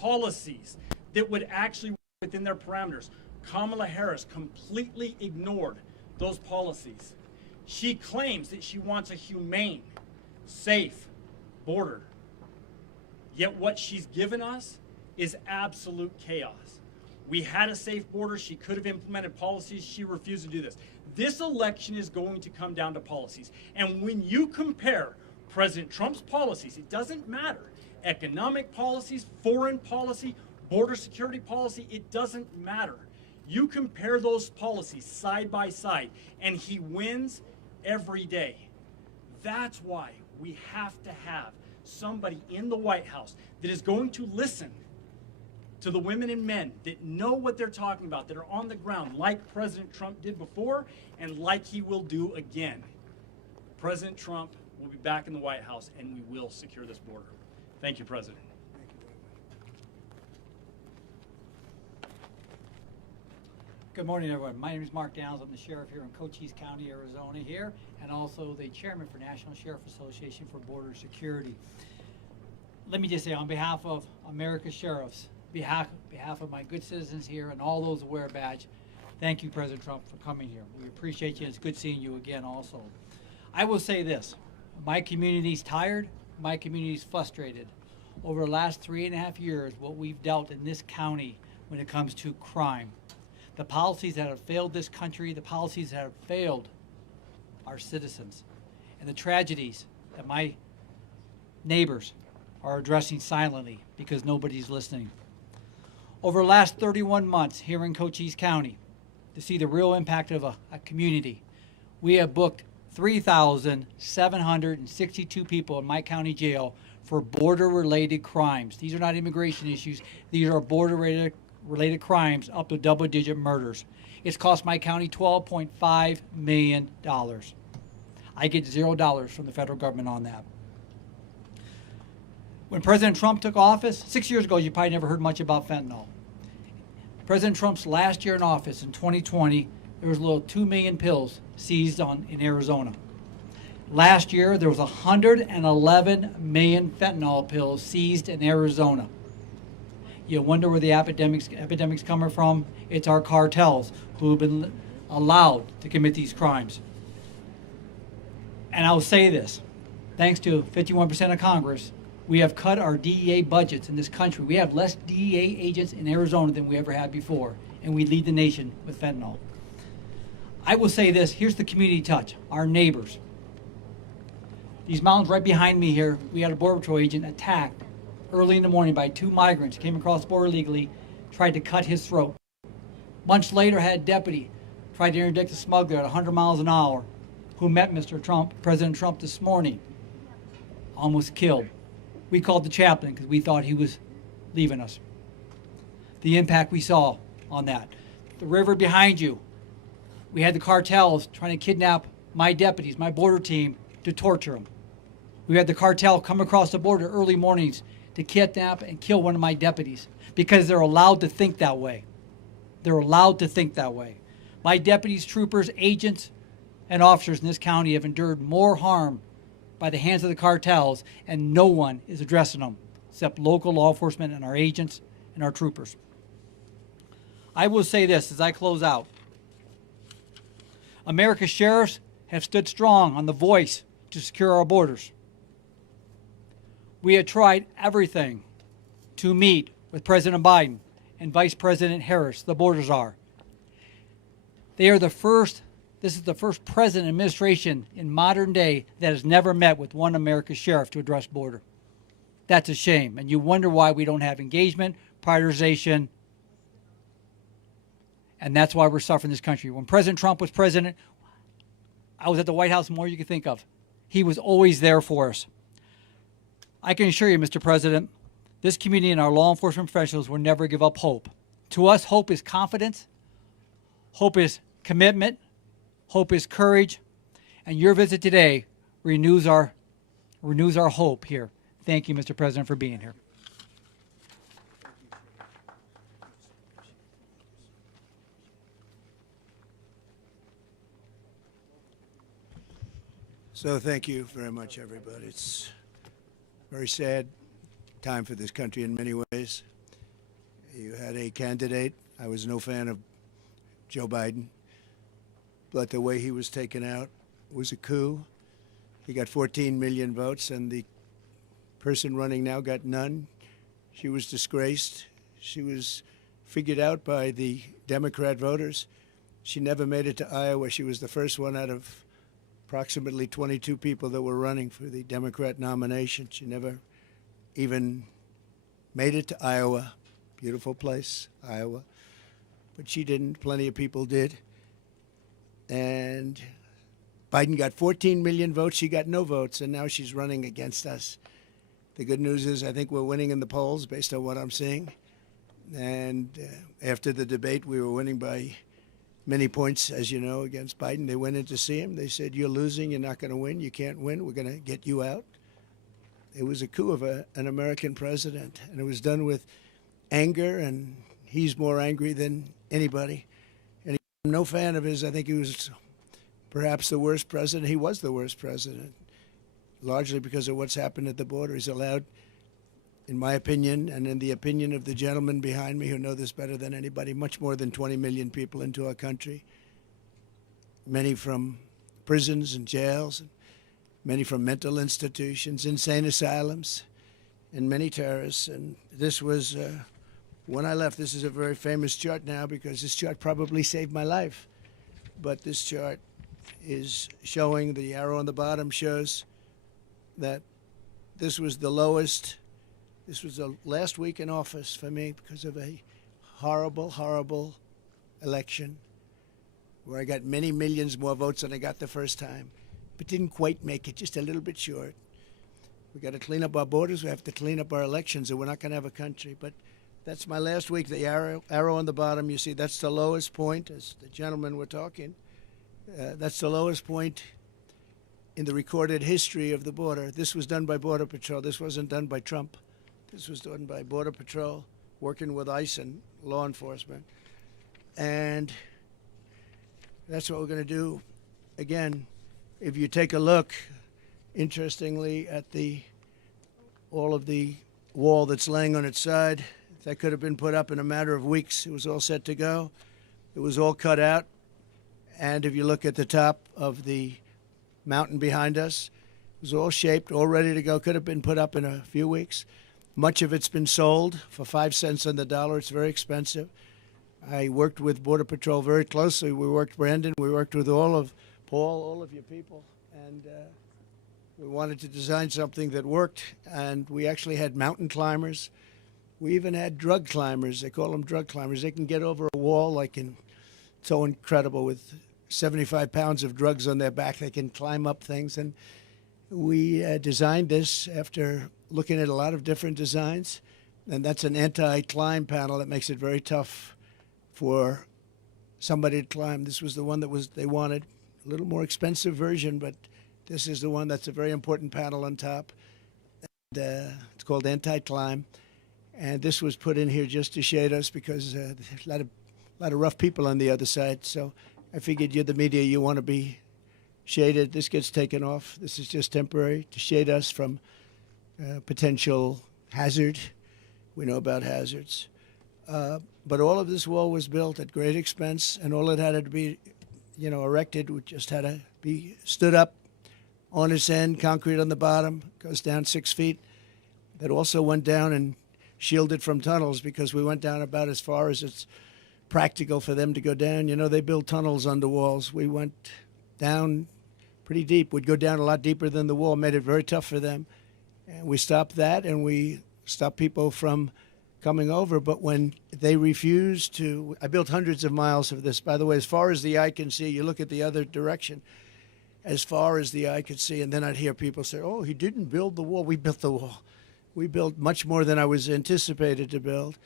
policies that would actually within their parameters. Kamala Harris completely ignored those policies. She claims that she wants a humane, safe border. Yet what she's given us is absolute chaos. We had a safe border. She could have implemented policies. She refused to do this. This election is going to come down to policies. And when you compare President Trump's policies, it doesn't matter. Economic policies, foreign policy, border security policy, it doesn't matter. You compare those policies side by side, and he wins every day. That's why we have to have somebody in the White House that is going to listen to the women and men that know what they're talking about, that are on the ground, like President Trump did before and like he will do again. President Trump will be back in the White House, and we will secure this border. Thank you, President. Good morning, everyone. My name is Mark Downs. I'm the sheriff here in Cochise County, Arizona here, and also the chairman for National Sheriff Association for Border Security. Let me just say, on behalf of America's sheriffs, behalf of my good citizens here and all those who wear a badge, thank you, President Trump, for coming here. We appreciate you. It's good seeing you again also. I will say this, my community's tired, my community's frustrated. Over the last 3.5 years, what we've dealt in this county when it comes to crime, the policies that have failed this country, the policies that have failed our citizens, and the tragedies that my neighbors are addressing silently because nobody's listening. Over the last 31 months here in Cochise County, to see the real impact of a community, we have booked 3,762 people in my county jail for border-related crimes. These are not immigration issues. These are border-related crimes up to double-digit murders. It's cost my county $12.5 million. I get $0 from the federal government on that. When President Trump took office, 6 years ago, you probably never heard much about fentanyl. President Trump's last year in office, in 2020, there was a little 2 million pills seized in Arizona. Last year, there was 111 million fentanyl pills seized in Arizona. You wonder where the epidemic's coming from? It's our cartels who have been allowed to commit these crimes. And I'll say this, thanks to 51% of Congress, we have cut our DEA budgets in this country. We have less DEA agents in Arizona than we ever had before, and we lead the nation with fentanyl. I will say this, here's the community touch, our neighbors. These mountains right behind me here, we had a Border Patrol agent attacked early in the morning by 2 migrants, came across the border illegally, tried to cut his throat. Months later, had a deputy tried to interdict a smuggler at 100 miles an hour who met Mr. Trump, President Trump, this morning, almost killed. We called the chaplain because we thought he was leaving us. The impact we saw on that. The river behind you, we had the cartels trying to kidnap my deputies, my border team, to torture them. We had the cartel come across the border early mornings to kidnap and kill one of my deputies because they're allowed to think that way. They're allowed to think that way. My deputies, troopers, agents, and officers in this county have endured more harm by the hands of the cartels, and no one is addressing them except local law enforcement and our agents and our troopers. I will say this as I close out. America's sheriffs have stood strong on the voice to secure our borders. We have tried everything to meet with President Biden and Vice President Harris, the border czar. This is the first president administration in modern day that has never met with one America's sheriff to address border. That's a shame, and you wonder why we don't have engagement, prioritization, and that's why we're suffering in this country. When President Trump was president, I was at the White House more than you could think of. He was always there for us. I can assure you, Mr. President, this community and our law enforcement professionals will never give up hope. To us, hope is confidence, hope is commitment, hope is courage, and your visit today renews our hope here. Thank you, Mr. President, for being here. So thank you very much, everybody. It's a very sad time for this country in many ways. You had a candidate. I was no fan of Joe Biden, but the way he was taken out was a coup. He got 14 million votes, and the person running now got none. She was disgraced. She was figured out by the Democrat voters. She never made it to Iowa. She was the first one out of approximately 22 people that were running for the Democrat nomination. She never even made it to Iowa. Beautiful place, Iowa. But she didn't. Plenty of people did. And Biden got 14 million votes. She got no votes, and now she's running against us. The good news is I think we're winning in the polls based on what I'm seeing. And after the debate, we were winning by many points, as you know, against Biden. They went in to see him. They said, "You're losing. You're not going to win. You can't win. We're going to get you out." It was a coup of an American president, and it was done with anger, and he's more angry than anybody. And I'm no fan of his. I think he was perhaps the worst president. He was the worst president, largely because of what's happened at the border. He's allowed, in my opinion, and in the opinion of the gentleman behind me who know this better than anybody, much more than 20 million people into our country, many from prisons and jails, and many from mental institutions, insane asylums, and many terrorists. And this was, when I left, this is a very famous chart now because this chart probably saved my life. But this chart is showing, the arrow on the bottom shows that this was the lowest. This was the last week in office for me because of a horrible, horrible election where I got many millions more votes than I got the first time, but didn't quite make it, just a little bit short. We got to clean up our borders. We have to clean up our elections, or we're not going to have a country. But that's my last week. The arrow on the bottom, you see, that's the lowest point, as the gentlemen were talking. That's the lowest point in the recorded history of the border. This was done by Border Patrol. This wasn't done by Trump. This was done by Border Patrol, working with ICE and law enforcement. And that's what we're going to do. Again, if you take a look, interestingly, at all of the wall that's laying on its side, that could have been put up in a matter of weeks. It was all set to go. It was all cut out. And if you look at the top of the mountain behind us, it was all shaped, all ready to go. Could have been put up in a few weeks. Much of it's been sold for 5 cents on the dollar. It's very expensive. I worked with Border Patrol very closely. We worked, Brandon, we worked with all of Paul, all of your people. And we wanted to design something that worked. And we actually had mountain climbers. We even had drug climbers. They call them drug climbers. They can get over a wall like so incredible with 75 pounds of drugs on their back. They can climb up things. And we designed this after looking at a lot of different designs. And that's an anti-climb panel that makes it very tough for somebody to climb. This was the one that they wanted. A little more expensive version, but this is the one that's a very important panel on top. And, it's called anti-climb. And this was put in here just to shade us because there's a lot of rough people on the other side. So I figured you're the media, you want to be shaded. This gets taken off. This is just temporary to shade us from potential hazard. We know about hazards. But all of this wall was built at great expense, and all it had to be, erected. We just had to be stood up on its end, concrete on the bottom, goes down 6 feet. That also went down and shielded from tunnels because we went down about as far as it's practical for them to go down. They build tunnels under walls. We went down pretty deep. We'd go down a lot deeper than the wall, made it very tough for them. And we stopped that, and we stopped people from coming over. But when they refused to, I built hundreds of miles of this, by the way, as far as the eye can see. You look at the other direction, as far as the eye could see. And then I'd hear people say, "Oh, he didn't build the wall." We built the wall. We built much more than I was anticipated to build.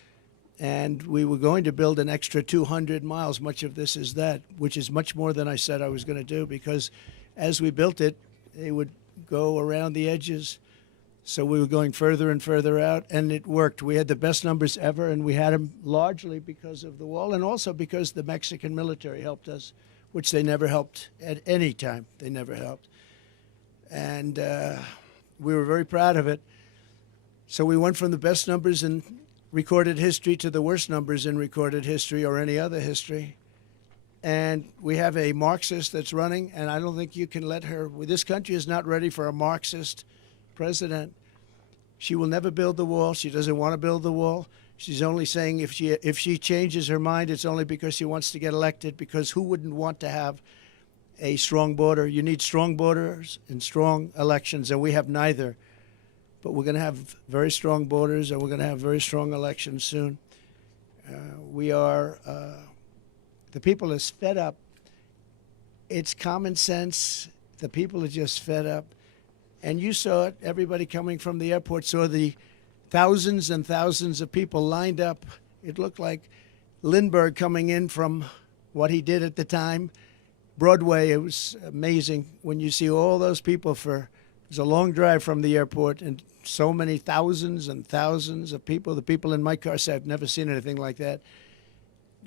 And we were going to build an extra 200 miles. Much of this is that, which is much more than I said I was going to do, because as we built it, they would go around the edges. So we were going further and further out, and it worked. We had the best numbers ever, and we had them largely because of the wall and also because the Mexican military helped us, which they never helped at any time. They never helped. And we were very proud of it. So we went from the best numbers in recorded history to the worst numbers in recorded history or any other history. And we have a Marxist that's running, and I don't think you can let her. This country is not ready for a Marxist president. She will never build the wall. She doesn't want to build the wall. She's only saying if she changes her mind, it's only because she wants to get elected, because who wouldn't want to have a strong border? You need strong borders and strong elections, and we have neither. But we're going to have very strong borders, and we're going to have very strong elections soon. The people is fed up. It's common sense. The people are just fed up. And you saw it. Everybody coming from the airport saw the thousands and thousands of people lined up. It looked like Lindbergh coming in from what he did at the time. Broadway, it was amazing when you see all those people it was a long drive from the airport, and so many thousands and thousands of people. The people in my car said, I've never seen anything like that.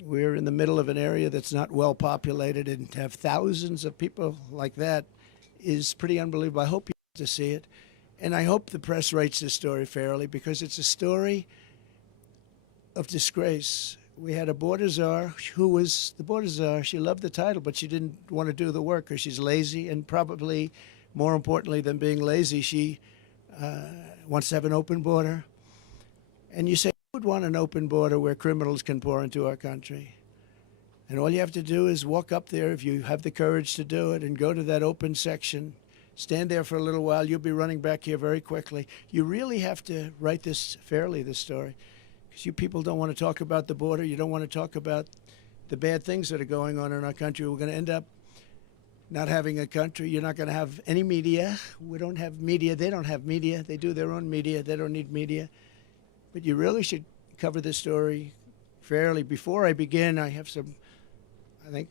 We're in the middle of an area that's not well populated, and to have thousands of people like that is pretty unbelievable. I hope you get to see it, and I hope the press writes this story fairly, because it's a story of disgrace. We had a border czar who was the border czar. She loved the title, but she didn't want to do the work because she's lazy, and probably more importantly than being lazy, she wants to have an open border. And you say, who would want an open border where criminals can pour into our country? And all you have to do is walk up there, if you have the courage to do it, and go to that open section. Stand there for a little while. You'll be running back here very quickly. You really have to write this fairly, this story, because you people don't want to talk about the border. You don't want to talk about the bad things that are going on in our country. We're going to end up not having a country. You're not going to have any media. We don't have media. They don't have media. They do their own media. They don't need media. But you really should cover this story fairly. Before I begin, I have some, I think,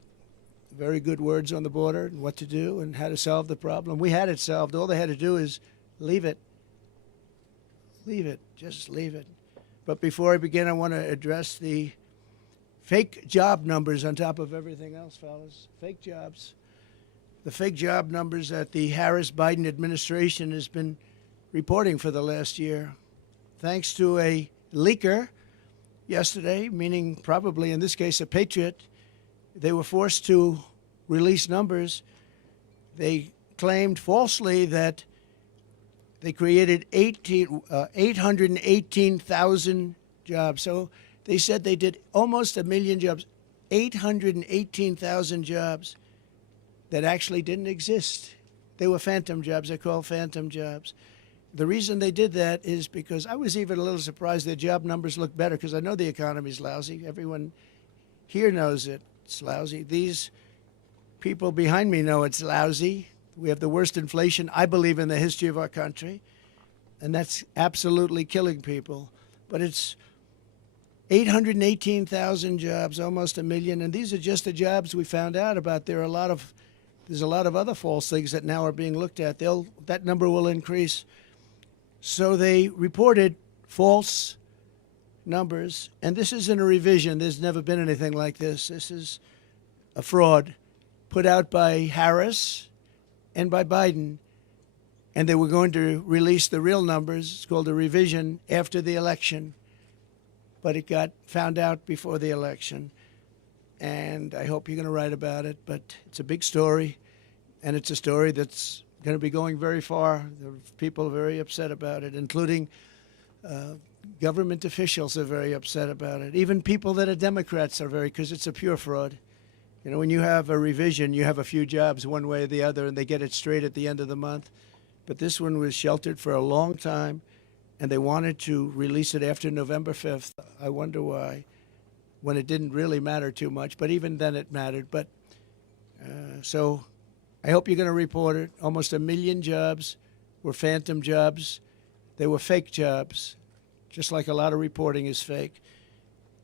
very good words on the border and what to do and how to solve the problem. We had it solved. All they had to do is leave it. Leave it. Just leave it. But before I begin, I want to address the fake job numbers on top of everything else, fellas. Fake jobs. The fake job numbers that the Harris-Biden administration has been reporting for the last year. Thanks to a leaker yesterday, meaning probably in this case a patriot, they were forced to release numbers. They claimed falsely that they created 818,000 jobs. So they said they did almost 1 million jobs, 818,000 jobs that actually didn't exist. They were phantom jobs. They're called phantom jobs. The reason they did that is because I was even a little surprised their job numbers look better, because I know the economy's lousy. Everyone here knows it's lousy. These people behind me know it's lousy. We have the worst inflation, I believe, in the history of our country, and that's absolutely killing people. But it's 818,000 jobs, almost 1 million, and these are just the jobs we found out about. There's a lot of other false things that now are being looked at. That number will increase. So they reported false numbers, and this isn't a revision. There's never been anything like this. This is a fraud put out by Harris and by Biden, and they were going to release the real numbers. It's called a revision after the election, but it got found out before the election, and I hope you're going to write about it. But it's a big story, and it's a story that's going to be going very far. There are people very upset about it, including government officials are very upset about it. Even people that are Democrats are because it's a pure fraud. You know, when you have a revision, you have a few jobs one way or the other, and they get it straight at the end of the month. But this one was sheltered for a long time, and they wanted to release it after November 5th. I wonder why, when it didn't really matter too much. But even then it mattered. But so I hope you're going to report it. Almost 1 million jobs were phantom jobs. They were fake jobs, just like a lot of reporting is fake.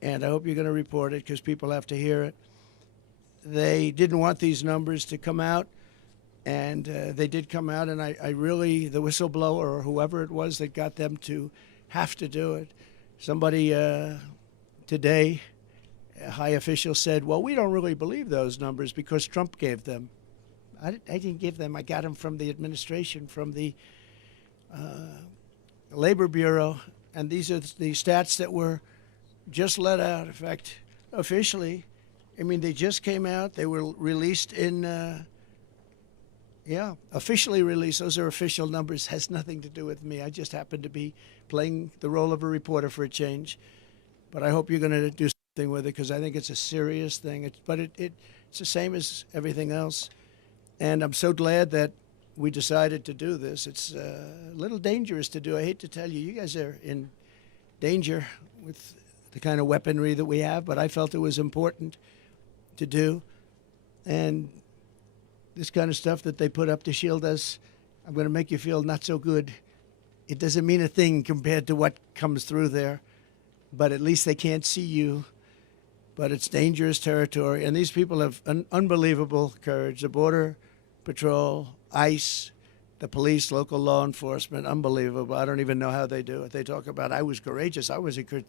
And I hope you're going to report it, because people have to hear it. They didn't want these numbers to come out, and they did come out, and I really, the whistleblower or whoever it was that got them to have to do it. Somebody today, a high official said, well, we don't really believe those numbers because Trump gave them. I didn't give them. I got them from the administration, from the Labor Bureau. And these are the stats that were just let out. In fact, officially, I mean, they just came out. They were released in, officially released. Those are official numbers. Has nothing to do with me. I just happen to be playing the role of a reporter for a change. But I hope you're going to do something with it, because I think it's a serious thing. It's the same as everything else. And I'm so glad that we decided to do this. It's a little dangerous to do. I hate to tell you, you guys are in danger with the kind of weaponry that we have, but I felt it was important to do. And this kind of stuff that they put up to shield us, I'm going to make you feel not so good. It doesn't mean a thing compared to what comes through there, but at least they can't see you. But it's dangerous territory, and these people have unbelievable courage. The Border Patrol, ICE, the police, local law enforcement, unbelievable. I don't even know how they do it. They talk about, I was courageous.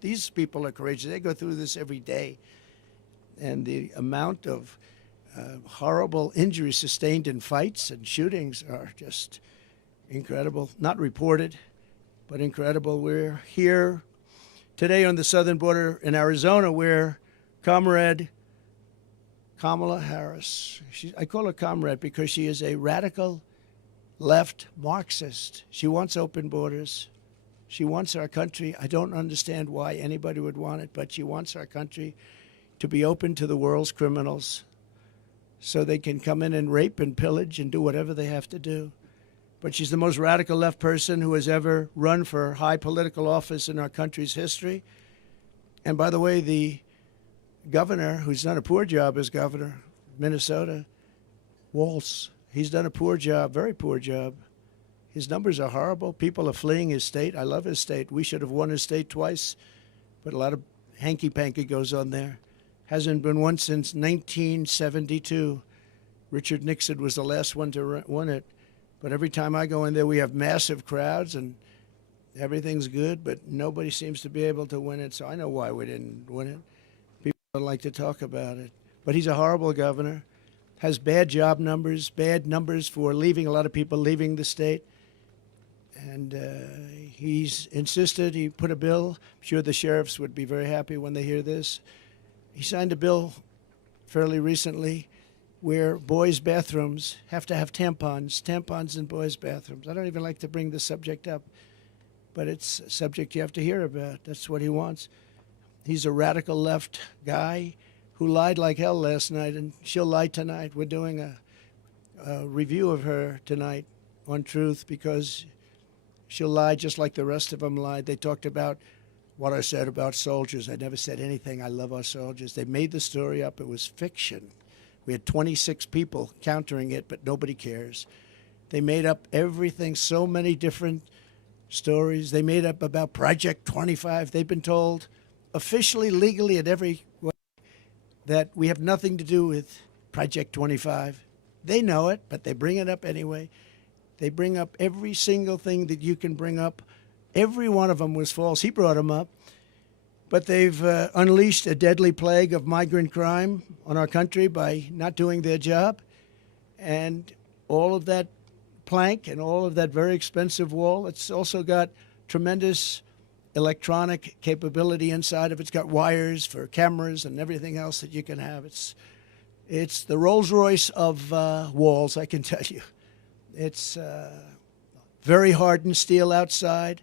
These people are courageous. They go through this every day. And the amount of horrible injuries sustained in fights and shootings are just incredible. Not reported, but incredible. We're here today on the southern border in Arizona, where Comrade Kamala Harris, I call her comrade because she is a radical left Marxist. She wants open borders. She wants our country. I don't understand why anybody would want it, but she wants our country to be open to the world's criminals so they can come in and rape and pillage and do whatever they have to do. But she's the most radical left person who has ever run for high political office in our country's history. And by the way, the governor, who's done a poor job as governor, Minnesota, Walz, he's done a poor job, very poor job. His numbers are horrible. People are fleeing his state. I love his state. We should have won his state twice, but a lot of hanky-panky goes on there. Hasn't been won since 1972. Richard Nixon was the last one to win it. But every time I go in there, we have massive crowds, and everything's good, but nobody seems to be able to win it. So I know why we didn't win it. People don't like to talk about it. But he's a horrible governor, has bad job numbers, bad numbers for leaving, a lot of people leaving the state. And he's insisted, he put a bill. I'm sure the sheriffs would be very happy when they hear this. He signed a bill fairly recently where boys' bathrooms have to have tampons in boys' bathrooms. I don't even like to bring the subject up, but it's a subject you have to hear about. That's what he wants. He's a radical left guy who lied like hell last night, and she'll lie tonight. We're doing a review of her tonight on Truth because she'll lie just like the rest of them lied. They talked about what I said about soldiers. I never said anything. I love our soldiers. They made the story up. It was fiction. We had 26 people countering it, but nobody cares. They made up everything, so many different stories. They made up about Project 25. They've been told officially, legally, in every way that we have nothing to do with Project 25. They know it, but they bring it up anyway. They bring up every single thing that you can bring up. Every one of them was false. He brought them up. But they've unleashed a deadly plague of migrant crime on our country by not doing their job. And all of that plank and all of that very expensive wall, it's also got tremendous electronic capability inside of it. It's got wires for cameras and everything else that you can have. It's the Rolls-Royce of walls, I can tell you. It's very hardened steel outside,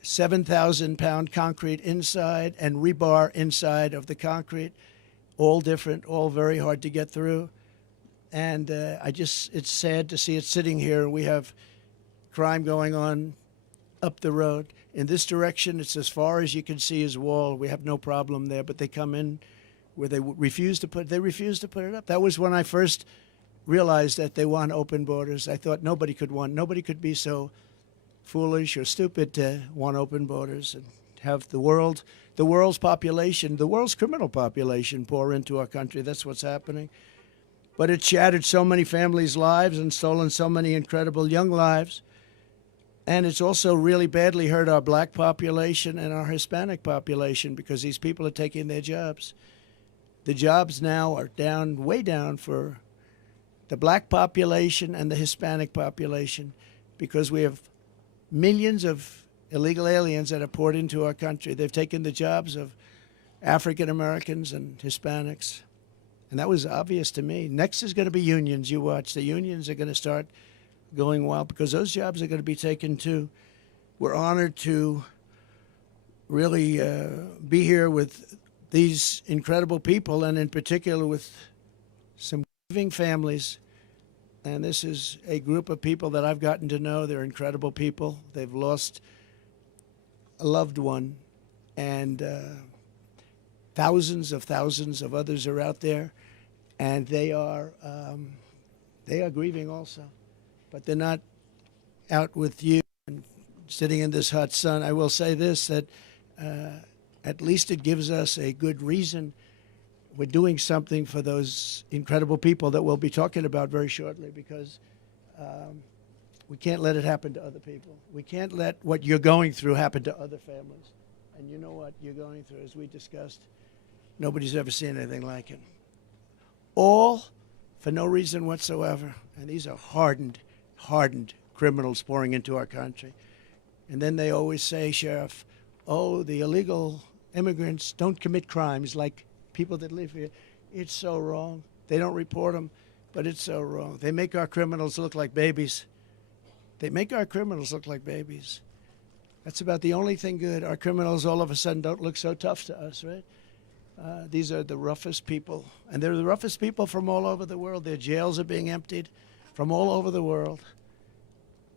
7,000-pound concrete inside, and rebar inside of the concrete, all different, all very hard to get through. And it's sad to see it sitting here. We have crime going on up the road. In this direction, it's as far as you can see is wall. We have no problem there, but they come in where they refuse to put it up. That was when I first realized that they want open borders. I thought nobody could be so foolish or stupid to want open borders and have the world's population, the world's criminal population pour into our country. That's what's happening. But it shattered so many families' lives and stolen so many incredible young lives. And it's also really badly hurt our black population and our Hispanic population because these people are taking their jobs. The jobs now are down, way down for the black population and the Hispanic population because we have millions of illegal aliens that are poured into our country. They've taken the jobs of African Americans and Hispanics. And that was obvious to me. Next is going to be unions. You watch. The unions are going to start going wild because those jobs are going to be taken too. We're honored to really be here with these incredible people, and in particular with some grieving families. And this is a group of people that I've gotten to know. They're incredible people. They've lost a loved one, and thousands of others are out there, and they are grieving also, but they're not out with you and sitting in this hot sun. I will say this, that at least it gives us a good reason. We're doing something for those incredible people that we'll be talking about very shortly, because we can't let it happen to other people. We can't let what you're going through happen to other families. And you know what you're going through, as we discussed, nobody's ever seen anything like it. All for no reason whatsoever. And these are hardened criminals pouring into our country. And then they always say, Sheriff, oh, the illegal immigrants don't commit crimes like people that live here. It's so wrong. They don't report them, but it's so wrong. They make our criminals look like babies. They make our criminals look like babies. That's about the only thing good. Our criminals all of a sudden don't look so tough to us, right? These are the roughest people, and they're the roughest people from all over the world. Their jails are being emptied from all over the world.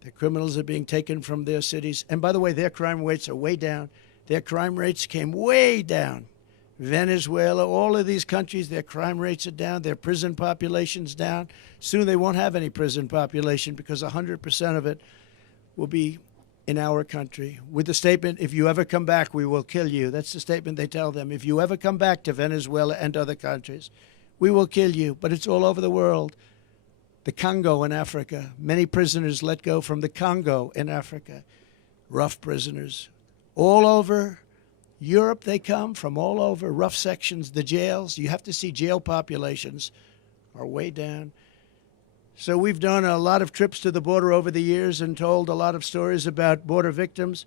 Their criminals are being taken from their cities. And by the way, their crime rates are way down. Their crime rates came way down. Venezuela, all of these countries, their crime rates are down. Their prison population's down. Soon they won't have any prison population because 100% of it will be in our country. With the statement, if you ever come back, we will kill you. That's the statement they tell them. If you ever come back to Venezuela and other countries, we will kill you. But it's all over the world. The Congo in Africa, many prisoners let go from the Congo in Africa. Rough prisoners. All over Europe they come, from all over, rough sections, the jails. You have to see jail populations are way down. So we've done a lot of trips to the border over the years and told a lot of stories about border victims,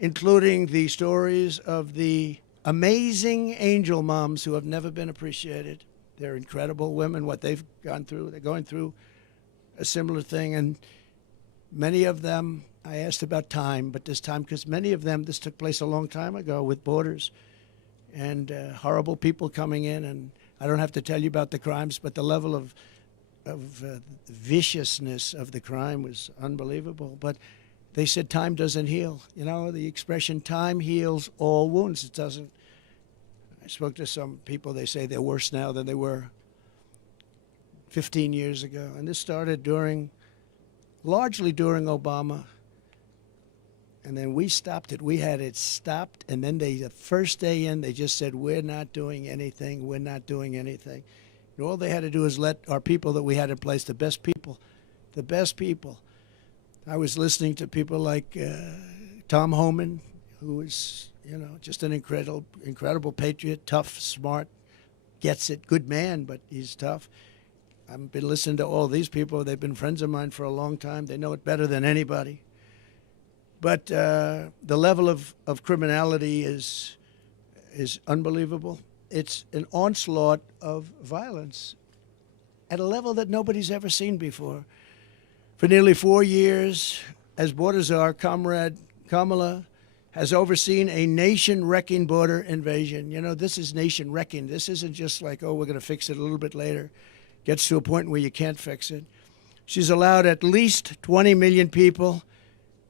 including the stories of the amazing angel moms who have never been appreciated. They're incredible women, what they've gone through. They're going through a similar thing. And many of them, I asked about time, but this time, because many of them, this took place a long time ago with borders and horrible people coming in. And I don't have to tell you about the crimes, but the level of viciousness of the crime was unbelievable. But they said time doesn't heal. You know, the expression time heals all wounds. It doesn't. I spoke to some people. They say they're worse now than they were 15 years ago. And this started largely during Obama. And then we stopped it. We had it stopped. And then the first day in, they just said, we're not doing anything. We're not doing anything. And all they had to do is let our people that we had in place, the best people. I was listening to people like Tom Homan, who is, just an incredible patriot, tough, smart, gets it, good man, but he's tough. I've been listening to all these people. They've been friends of mine for a long time. They know it better than anybody. But the level of criminality is unbelievable. It's an onslaught of violence at a level that nobody's ever seen before. For nearly 4 years, as border czar, Comrade Kamala has overseen a nation-wrecking border invasion. This is nation-wrecking. This isn't just like, we're going to fix it a little bit later. Gets to a point where you can't fix it. She's allowed at least 20 million people,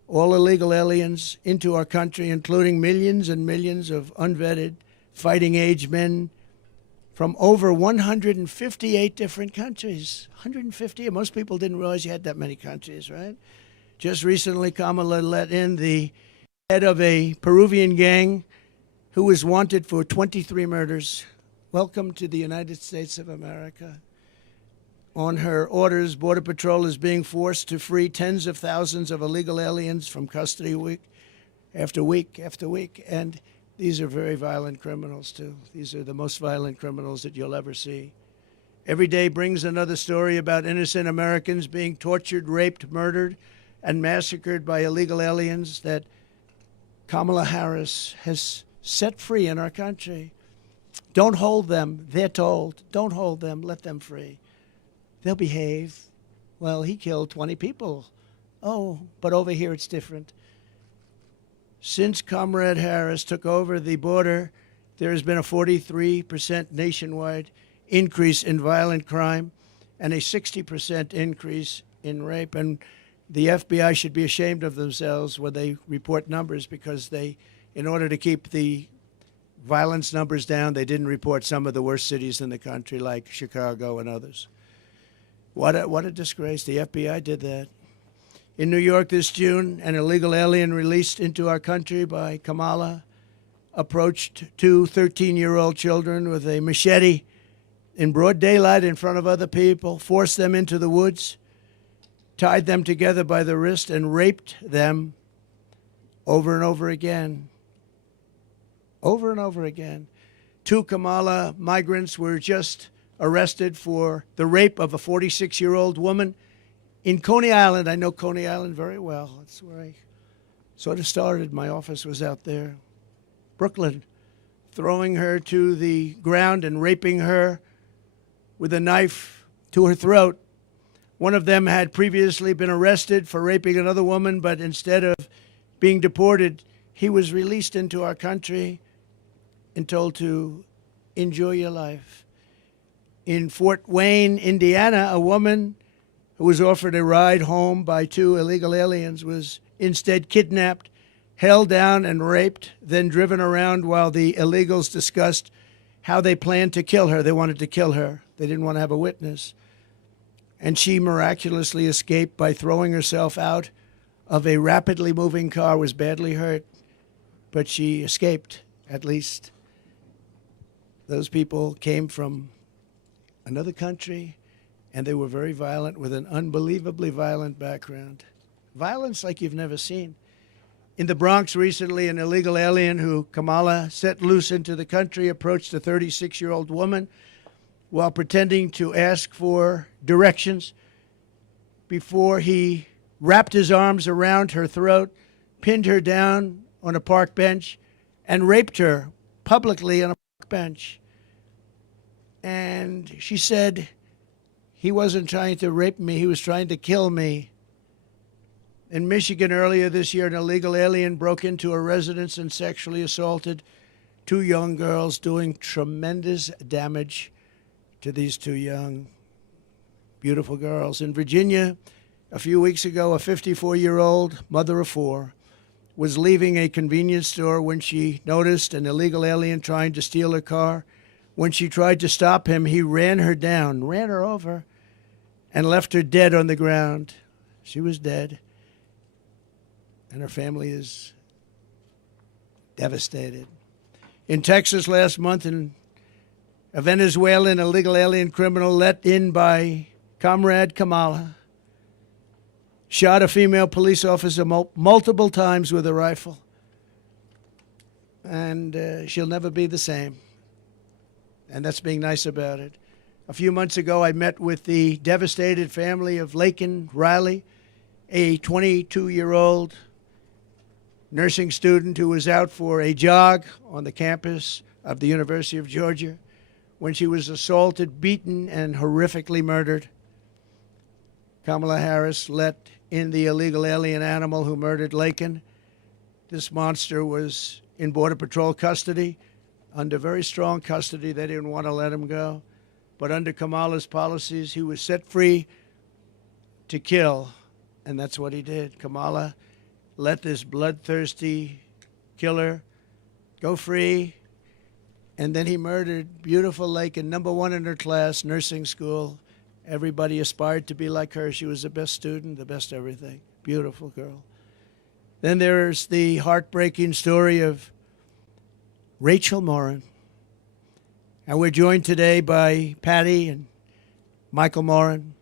all illegal aliens, into our country, including millions and millions of unvetted fighting-age men from over 158 different countries. 150. Most people didn't realize you had that many countries, right? Just recently, Kamala let in the head of a Peruvian gang who was wanted for 23 murders. Welcome to the United States of America. On her orders, Border Patrol is being forced to free tens of thousands of illegal aliens from custody week after week after week. And these are very violent criminals, too. These are the most violent criminals that you'll ever see. Every day brings another story about innocent Americans being tortured, raped, murdered, and massacred by illegal aliens that Kamala Harris has set free in our country. Don't hold them, they're told. Don't hold them, let them free. They'll behave. Well, he killed 20 people. Oh, but over here it's different. Since Comrade Harris took over the border, there has been a 43% nationwide increase in violent crime and a 60% increase in rape. And the FBI should be ashamed of themselves when they report numbers, because they, in order to keep the violence numbers down, they didn't report some of the worst cities in the country, like Chicago and others. What a disgrace. The FBI did that. In New York this June, an illegal alien released into our country by Kamala approached two 13-year-old children with a machete in broad daylight in front of other people, forced them into the woods, tied them together by the wrist, and raped them over and over again. Over and over again. Two Kamala migrants were just arrested for the rape of a 46-year-old woman in Coney Island. I know Coney Island very well. That's where I sort of started. My office was out there. Brooklyn, throwing her to the ground and raping her with a knife to her throat. One of them had previously been arrested for raping another woman, but instead of being deported, he was released into our country and told to enjoy your life. In Fort Wayne, Indiana, a woman who was offered a ride home by two illegal aliens was instead kidnapped, held down and raped, then driven around while the illegals discussed how they planned to kill her. They wanted to kill her. They didn't want to have a witness. And she miraculously escaped by throwing herself out of a rapidly moving car, was badly hurt, but she escaped, at least. Those people came from another country, and they were very violent, with an unbelievably violent background. Violence like you've never seen. In the Bronx recently, an illegal alien who Kamala set loose into the country approached a 36-year-old woman while pretending to ask for directions before he wrapped his arms around her throat, pinned her down on a park bench, and raped her publicly on a park bench. And she said, he wasn't trying to rape me, he was trying to kill me. In Michigan earlier this year, an illegal alien broke into a residence and sexually assaulted two young girls, doing tremendous damage to these two young, beautiful girls. In Virginia, a few weeks ago, a 54-year-old mother of four was leaving a convenience store when she noticed an illegal alien trying to steal her car. When she tried to stop him, he ran her down, ran her over, and left her dead on the ground. She was dead. And her family is devastated. In Texas last month, a Venezuelan illegal alien criminal let in by Comrade Kamala shot a female police officer multiple times with a rifle. And she'll never be the same. And that's being nice about it. A few months ago, I met with the devastated family of Laken Riley, a 22-year-old nursing student who was out for a jog on the campus of the University of Georgia when she was assaulted, beaten, and horrifically murdered. Kamala Harris let in the illegal alien animal who murdered Laken. This monster was in Border Patrol custody, under very strong custody. They didn't want to let him go. But under Kamala's policies, he was set free to kill, and that's what he did. Kamala let this bloodthirsty killer go free, and then he murdered beautiful Laken, #1 in her class, nursing school. Everybody aspired to be like her. She was the best student, the best everything. Beautiful girl. Then there's the heartbreaking story of Rachel Morin. And we're joined today by Patty and Michael Morin,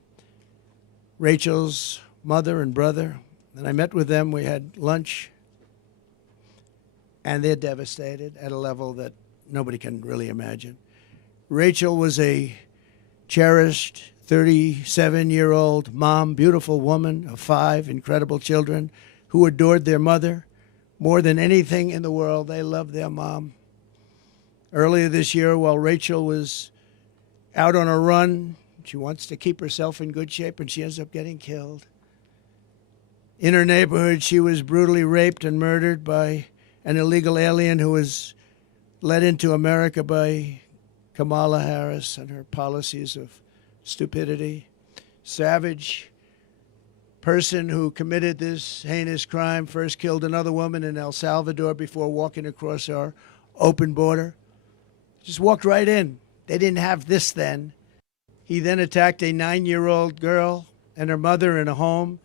Rachel's mother and brother. And I met with them. We had lunch. And they're devastated at a level that nobody can really imagine. Rachel was a cherished 37-year-old mom, beautiful woman of 5 incredible children who adored their mother, more than anything in the world, they love their mom. Earlier this year, while Rachel was out on a run, she wants to keep herself in good shape, and she ends up getting killed. In her neighborhood, she was brutally raped and murdered by an illegal alien who was led into America by Kamala Harris and her policies of stupidity. Savage person who committed this heinous crime first killed another woman in El Salvador before walking across our open border. Just walked right in. They didn't have this then. He then attacked a 9-year-old girl and her mother in a home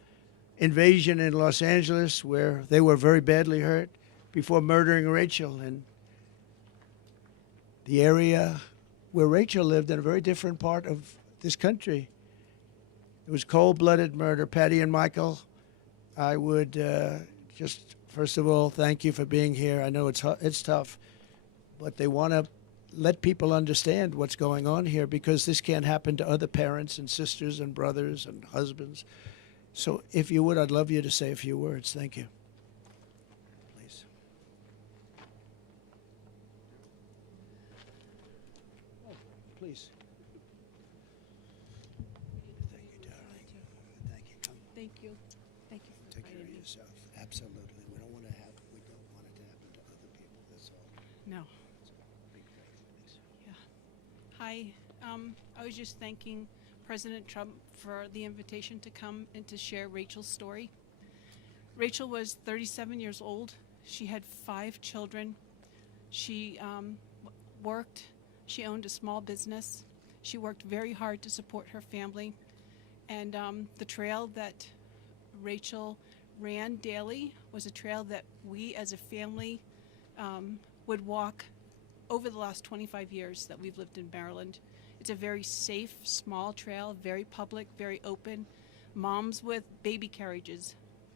invasion in Los Angeles where they were very badly hurt before murdering Rachel. And the area where Rachel lived in a very different part of this country. It was cold-blooded murder. Patty and Michael, I would just, first of all, thank you for being here. I know it's tough, but they want to let people understand what's going on here because this can't happen to other parents and sisters and brothers and husbands. So if you would, I'd love you to say a few words. Thank you. Please. Oh, please. Thank you, darling. Thank you. Come. Thank you. Thank you for Take care inviting of me. yourself. Absolutely. We don't want it to happen to other people. That's all. No. Big thanks. Yeah. Hi. I was just thanking President Trump for the invitation to come and to share Rachel's story. Rachel was 37 years old. She had 5 children. She worked. She owned a small business. She worked very hard to support her family. And the trail that Rachel ran daily was a trail that we as a family would walk over the last 25 years that we've lived in Maryland. It's a very safe, small trail, very public, very open. Moms with baby carriages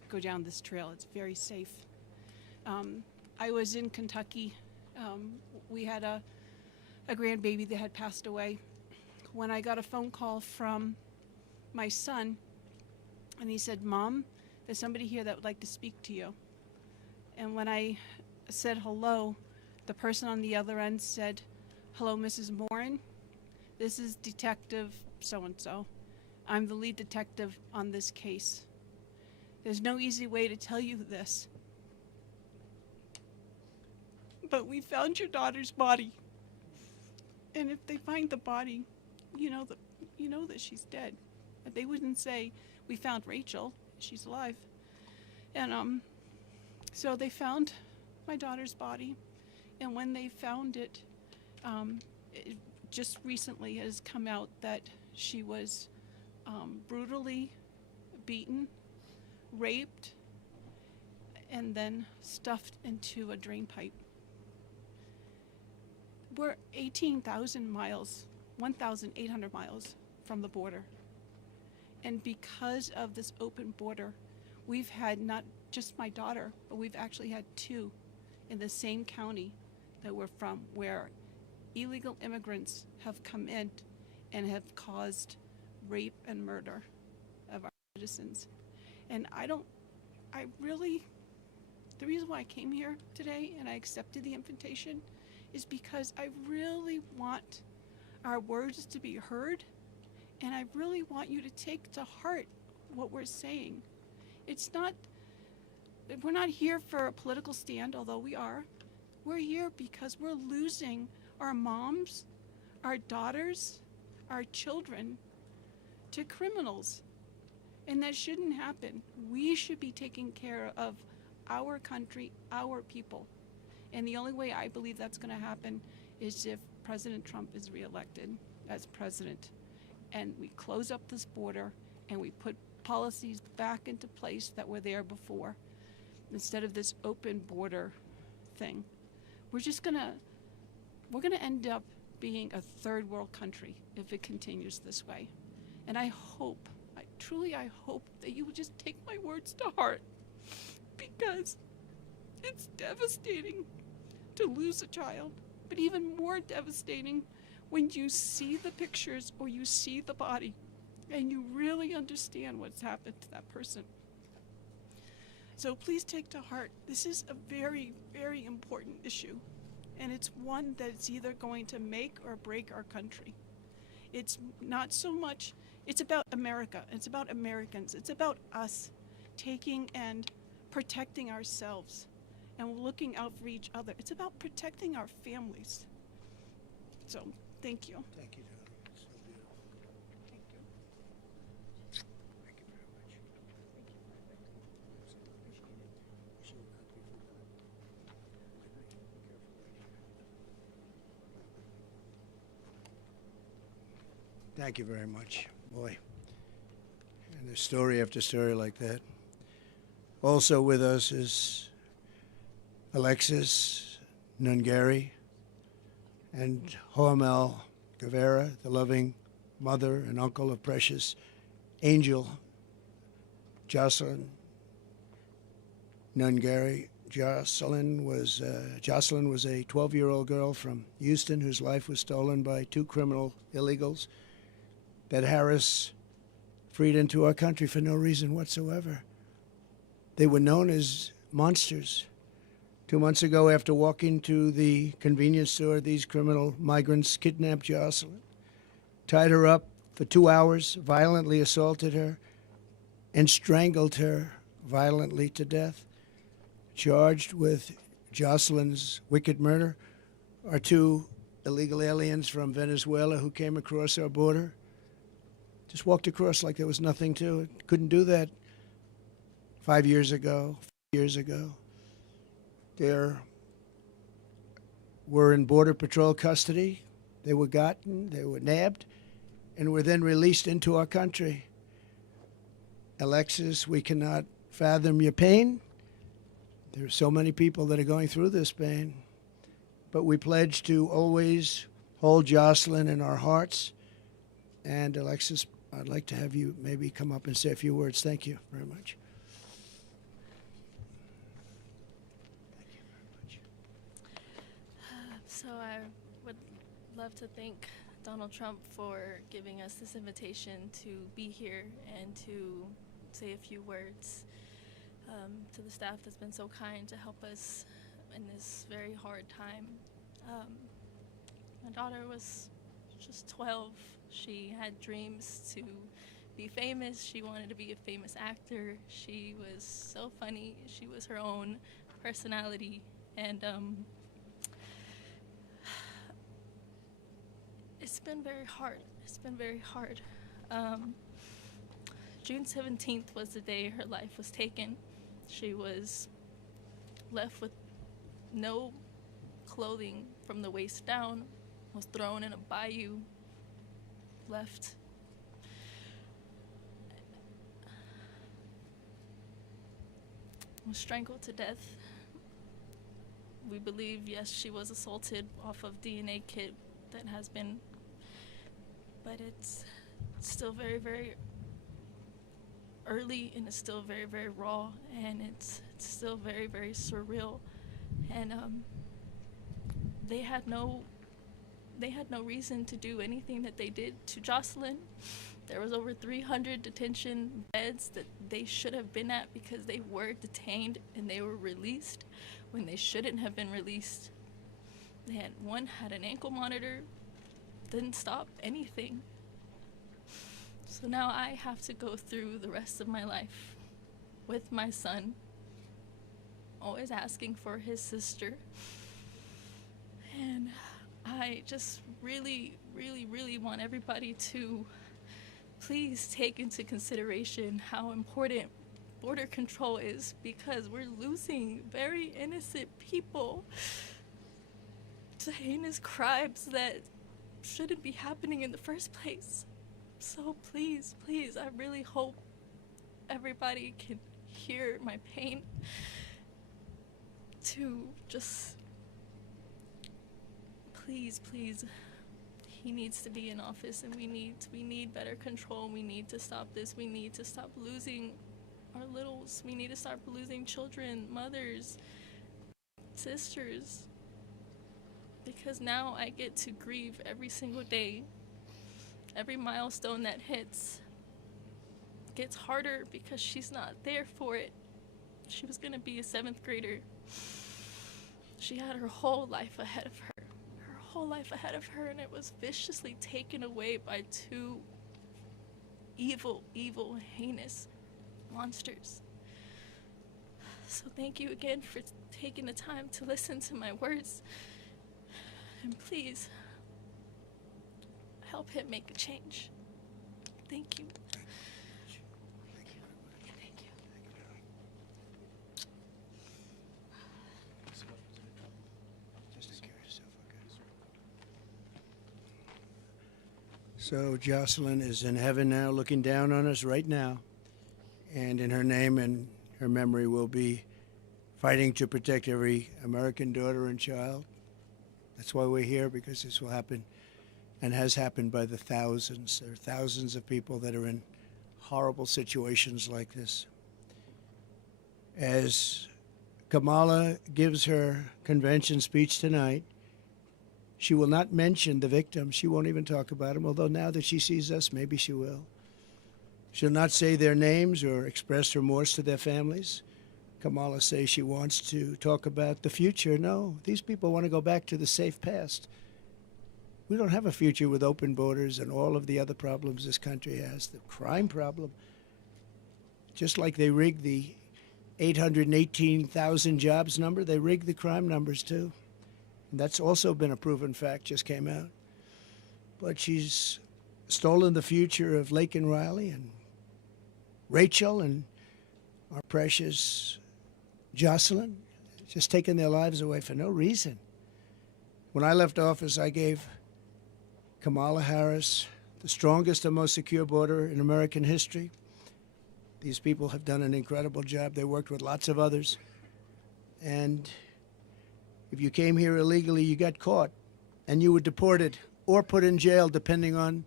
go down this trail. It's very safe. I was in Kentucky. We had a grandbaby that had passed away. When I got a phone call from my son, and he said, "Mom, there's somebody here that would like to speak to you." And when I said hello, the person on the other end said, "Hello, Mrs. Morin. This is Detective so-and-so. I'm the lead detective on this case. There's no easy way to tell you this, but we found your daughter's body. And if they find the body, you know that she's dead. But they wouldn't say, 'We found Rachel, she's alive.'" And so they found my daughter's body, and when they found it, it just recently has come out that she was brutally beaten, raped, and then stuffed into a drain pipe. We're 18,000 miles, 1,800 miles from the border. And because of this open border, we've had not just my daughter, but we've actually had 2 in the same county that we're from, where illegal immigrants have come in and have caused rape and murder of our citizens. And the reason why I came here today and I accepted the invitation is because I really want our words to be heard, and I really want you to take to heart what we're saying. We're not here for a political stand, although we are. We're here because we're losing our moms, our daughters, our children to criminals. And that shouldn't happen. We should be taking care of our country, our people. And the only way I believe that's going to happen is if President Trump is reelected as president, and we close up this border and we put policies back into place that were there before, instead of this open border thing. We're going to end up being a third world country if it continues this way. And I truly hope that you will just take my words to heart, because it's devastating to lose a child, but even more devastating when you see the pictures or you see the body and you really understand what's happened to that person. So please take to heart, this is a very, very important issue. And it's one that's either going to make or break our country. It's not so much, it's about America, it's about Americans, it's about us taking and protecting ourselves and looking out for each other. It's about protecting our families. So, thank you. Thank you, darling. So beautiful. Thank you. Thank you very much. Thank you very much, boy. And there's story after story like that. Also with us is Alexis Nungary and Hoamel Guevara, the loving mother and uncle of precious Angel Joselyn Nungary. Joselyn was a 12-year-old girl from Houston whose life was stolen by two criminal illegals that Harris freed into our country for no reason whatsoever. They were known as monsters. 2 months ago, after walking to the convenience store, these criminal migrants kidnapped Joselyn, tied her up for 2 hours, violently assaulted her, and strangled her violently to death. Charged with Joselyn's wicked murder are two illegal aliens from Venezuela who came across our border. Just walked across like there was nothing to it. Couldn't do that 5 years ago, 4 years ago. They were in Border Patrol custody. They were gotten, they were nabbed, and were then released into our country. Alexis, we cannot fathom your pain. There are so many people that are going through this pain. But we pledge to always hold Joselyn in our hearts. And Alexis, I'd like to have you maybe come up and say a few words. Thank you very much. Thank you very much. So I would love to thank Donald Trump for giving us this invitation to be here and to say a few words to the staff that's been so kind to help us in this very hard time. My daughter was just 12. She had dreams to be famous. She wanted to be a famous actor. She was so funny. She was her own personality. And it's been very hard. It's been very hard. June 17th was the day her life was taken. She was left with no clothing from the waist down, was thrown in a bayou, left. Was strangled to death. We believe, yes, she was assaulted off of DNA kit that has been, but it's still very, very early, and it's still very, very raw, and it's still very, very surreal. And they had no reason to do anything that they did to Joselyn. There was over 300 detention beds that they should have been at because they were detained and they were released when they shouldn't have been released. One had an ankle monitor, didn't stop anything. So now I have to go through the rest of my life with my son, always asking for his sister. And I just really, really, really want everybody to please take into consideration how important border control is, because we're losing very innocent people to heinous crimes that shouldn't be happening in the first place. So please, please, I really hope everybody can hear my pain, to just, please, please, he needs to be in office, and we need better control. We need to stop this. We need to stop losing our littles. We need to stop losing children, mothers, sisters, because now I get to grieve every single day. Every milestone that hits gets harder because she's not there for it. She was going to be a 7th grader. She had her whole life ahead of her. Her whole life ahead of her, and it was viciously taken away by 2 evil, heinous monsters. So thank you again for taking the time to listen to my words. And please, help him make a change. Thank you. Thank you. So Joselyn is in heaven now, looking down on us right now. And in her name and her memory, we'll be fighting to protect every American daughter and child. That's why we're here, because this will happen and has happened by the thousands. There are thousands of people that are in horrible situations like this. As Kamala gives her convention speech tonight, she will not mention the victims. She won't even talk about them, although now that she sees us, maybe she will. She'll not say their names or express remorse to their families. Kamala says she wants to talk about the future. No, these people want to go back to the safe past. We don't have a future with open borders and all of the other problems this country has. The crime problem, just like they rigged the 818,000 jobs number, they rigged the crime numbers too. And that's also been a proven fact, just came out. But she's stolen the future of Lake and Riley and Rachel and our precious Joselyn, just taking their lives away for no reason. When I left office, I gave Kamala Harris the strongest and most secure border in American history. These people have done an incredible job. They worked with lots of others. And if you came here illegally, you got caught, and you were deported or put in jail, depending on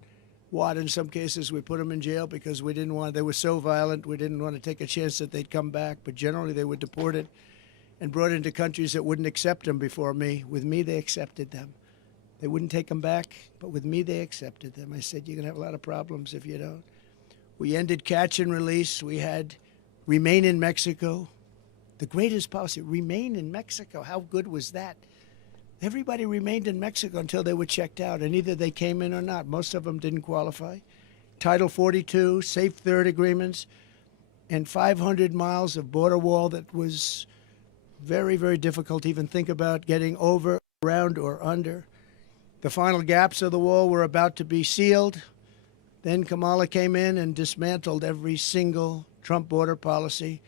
what. In some cases, we put them in jail because we didn't want, they were so violent, we didn't want to take a chance that they'd come back. But generally, they were deported and brought into countries that wouldn't accept them before me. With me, they accepted them. They wouldn't take them back, but with me, they accepted them. I said, you're going to have a lot of problems if you don't. We ended catch and release. We had remain in Mexico. The greatest policy, remain in Mexico. How good was that? Everybody remained in Mexico until they were checked out, and either they came in or not. Most of them didn't qualify. Title 42, Safe Third agreements, and 500 miles of border wall that was very, very difficult to even think about getting over, around, or under. The final gaps of the wall were about to be sealed. Then Kamala came in and dismantled every single Trump border policy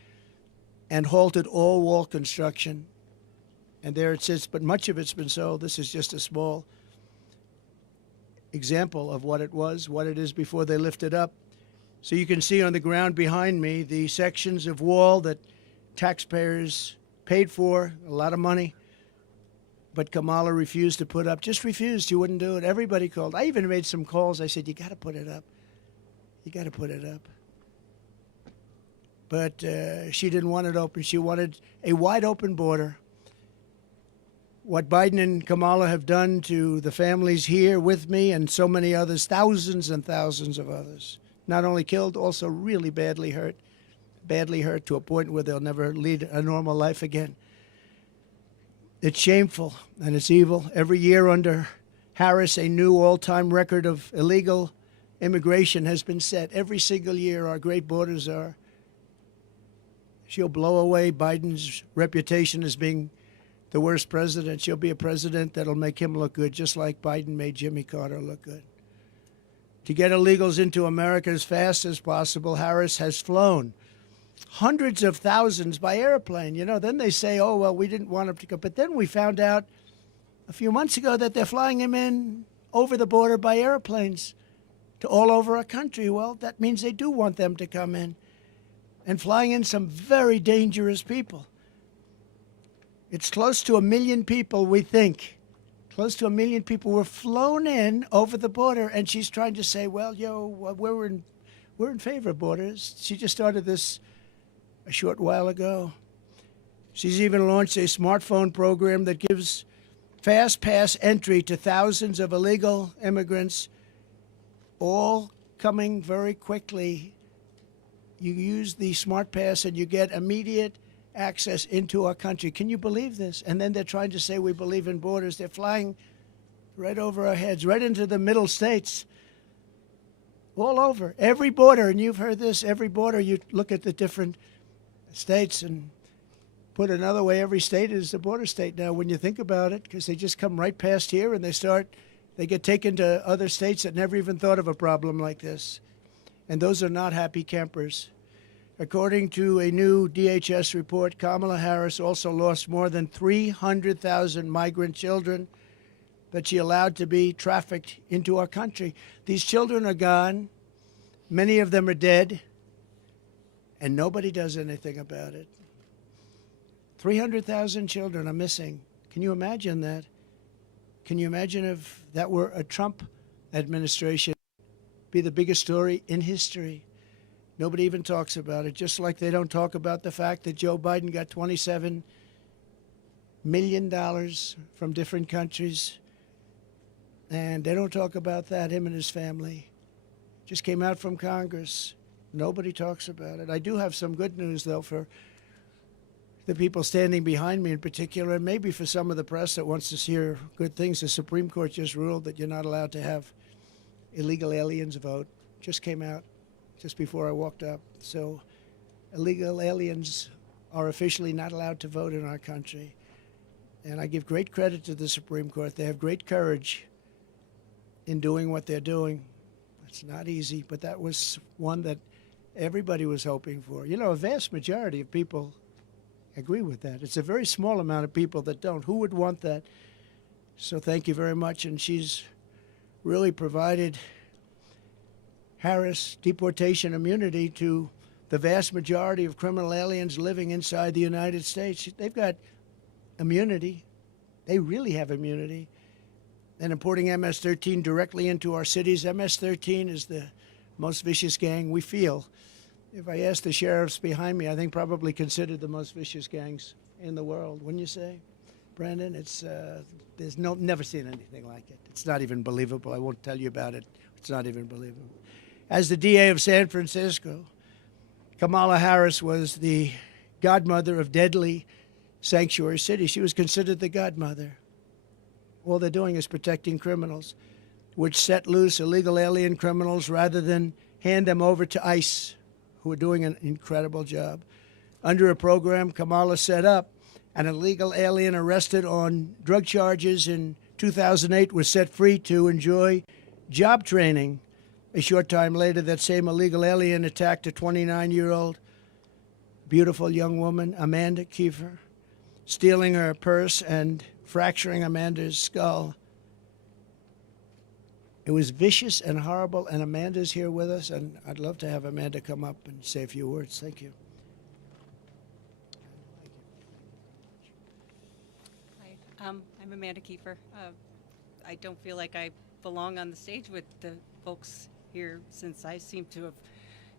and halted all wall construction. And there it sits, but much of it's been sold. This is just a small example of what it was, what it is before they lift it up. So you can see on the ground behind me the sections of wall that taxpayers paid for, a lot of money. But Kamala refused to put up, just refused. She wouldn't do it. Everybody called. I even made some calls. I said, you got to put it up. You got to put it up. But she didn't want it open. She wanted a wide open border. What Biden and Kamala have done to the families here with me and so many others, thousands and thousands of others, not only killed, also really badly hurt to a point where they'll never lead a normal life again. It's shameful and it's evil. Every year under Harris, a new all-time record of illegal immigration has been set. Every single year, our great borders are. She'll blow away Biden's reputation as being the worst president. She'll be a president that'll make him look good, just like Biden made Jimmy Carter look good. To get illegals into America as fast as possible, Harris has flown hundreds of thousands by airplane. You know, then they say, oh, well, we didn't want them to go. But then we found out a few months ago that they're flying him in over the border by airplanes to all over our country. Well, that means they do want them to come in, and flying in some very dangerous people. It's close to 1 million people, we think. Close to 1 million people were flown in over the border, and she's trying to say, well, we're in favor of borders. She just started this a short while ago. She's even launched a smartphone program that gives fast pass entry to thousands of illegal immigrants, all coming very quickly. You use the smart pass and you get immediate access into our country. Can you believe this? And then they're trying to say we believe in borders. They're flying right over our heads, right into the middle states, all over. Every border, and you've heard this, every border, you look at the different states and put another way, every state is a border state now when you think about it, because they just come right past here and they get taken to other states that never even thought of a problem like this. And those are not happy campers. According to a new DHS report, Kamala Harris also lost more than 300,000 migrant children that she allowed to be trafficked into our country. These children are gone. Many of them are dead. And nobody does anything about it. 300,000 children are missing. Can you imagine that? Can you imagine if that were a Trump administration? Be the biggest story in history. Nobody even talks about it, just like they don't talk about the fact that Joe Biden got $27 million from different countries. And they don't talk about that, him and his family. Just came out from Congress. Nobody talks about it. I do have some good news, though, for the people standing behind me in particular, and maybe for some of the press that wants to hear good things. The Supreme Court just ruled that you're not allowed to have illegal aliens vote. Just came out just before I walked up. So illegal aliens are officially not allowed to vote in our country. And I give great credit to the Supreme Court. They have great courage in doing what they're doing. It's not easy, but that was one that everybody was hoping for. You know, a vast majority of people agree with that. It's a very small amount of people that don't. Who would want that? So thank you very much. And she's really provided Harris deportation immunity to the vast majority of criminal aliens living inside the United States. They've got immunity. They really have immunity. And importing MS-13 directly into our cities. MS-13 is the most vicious gang we feel. If I ask the sheriffs behind me, I think probably considered the most vicious gangs in the world. Wouldn't you say, Brandon? It's never seen anything like it. It's not even believable. I won't tell you about it. It's not even believable. As the DA of San Francisco, Kamala Harris was the godmother of deadly sanctuary cities. She was considered the godmother. All they're doing is protecting criminals, which set loose illegal alien criminals rather than hand them over to ICE, who are doing an incredible job. Under a program Kamala set up, an illegal alien arrested on drug charges in 2008 was set free to enjoy job training. A short time later, that same illegal alien attacked a 29-year-old beautiful young woman, Amanda Kiefer, stealing her purse and fracturing Amanda's skull. It was vicious and horrible, and Amanda's here with us, and I'd love to have Amanda come up and say a few words. Thank you. Hi, I'm Amanda Kiefer. I don't feel like I belong on the stage with the folks here since I seem to have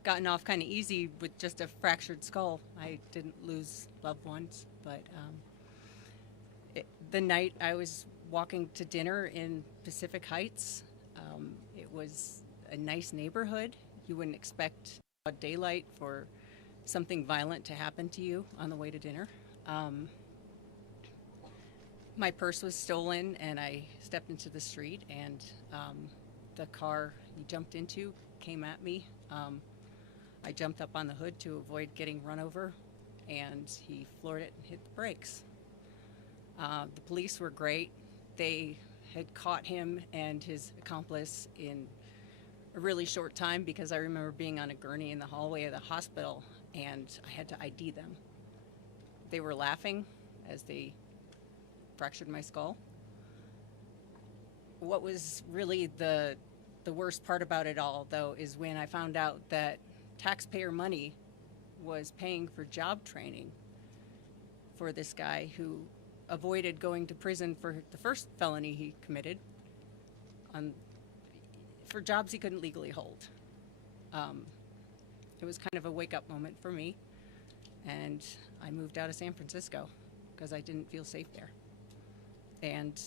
gotten off kind of easy with just a fractured skull. I didn't lose loved ones, but the night I was walking to dinner in Pacific Heights, it was a nice neighborhood. You wouldn't expect broad daylight for something violent to happen to you on the way to dinner. My purse was stolen, and I stepped into the street, and the car he jumped into came at me. I jumped up on the hood to avoid getting run over, and he floored it and hit the brakes. The police were great. They had caught him and his accomplice in a really short time, because I remember being on a gurney in the hallway of the hospital, and I had to ID them. They were laughing as they fractured my skull. What was really the worst part about it all, though, is when I found out that taxpayer money was paying for job training for this guy who avoided going to prison for the first felony he committed for jobs he couldn't legally hold. It was kind of a wake-up moment for me, and I moved out of San Francisco because I didn't feel safe there. And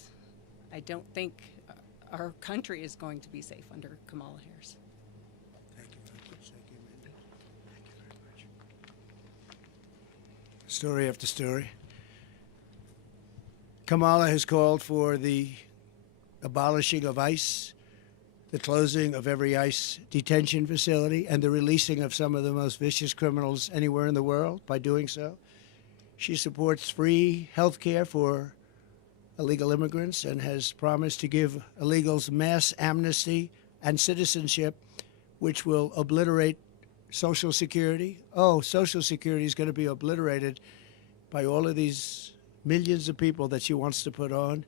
I don't think our country is going to be safe under Kamala Harris. Thank you very much. Thank you, Amanda. Thank you very much. story after story. Kamala has called for the abolishing of ICE, the closing of every ICE detention facility, and the releasing of some of the most vicious criminals anywhere in the world by doing so. She supports free health care for illegal immigrants and has promised to give illegals mass amnesty and citizenship, which will obliterate Social Security. Oh, Social Security is going to be obliterated by all of these millions of people that she wants to put on,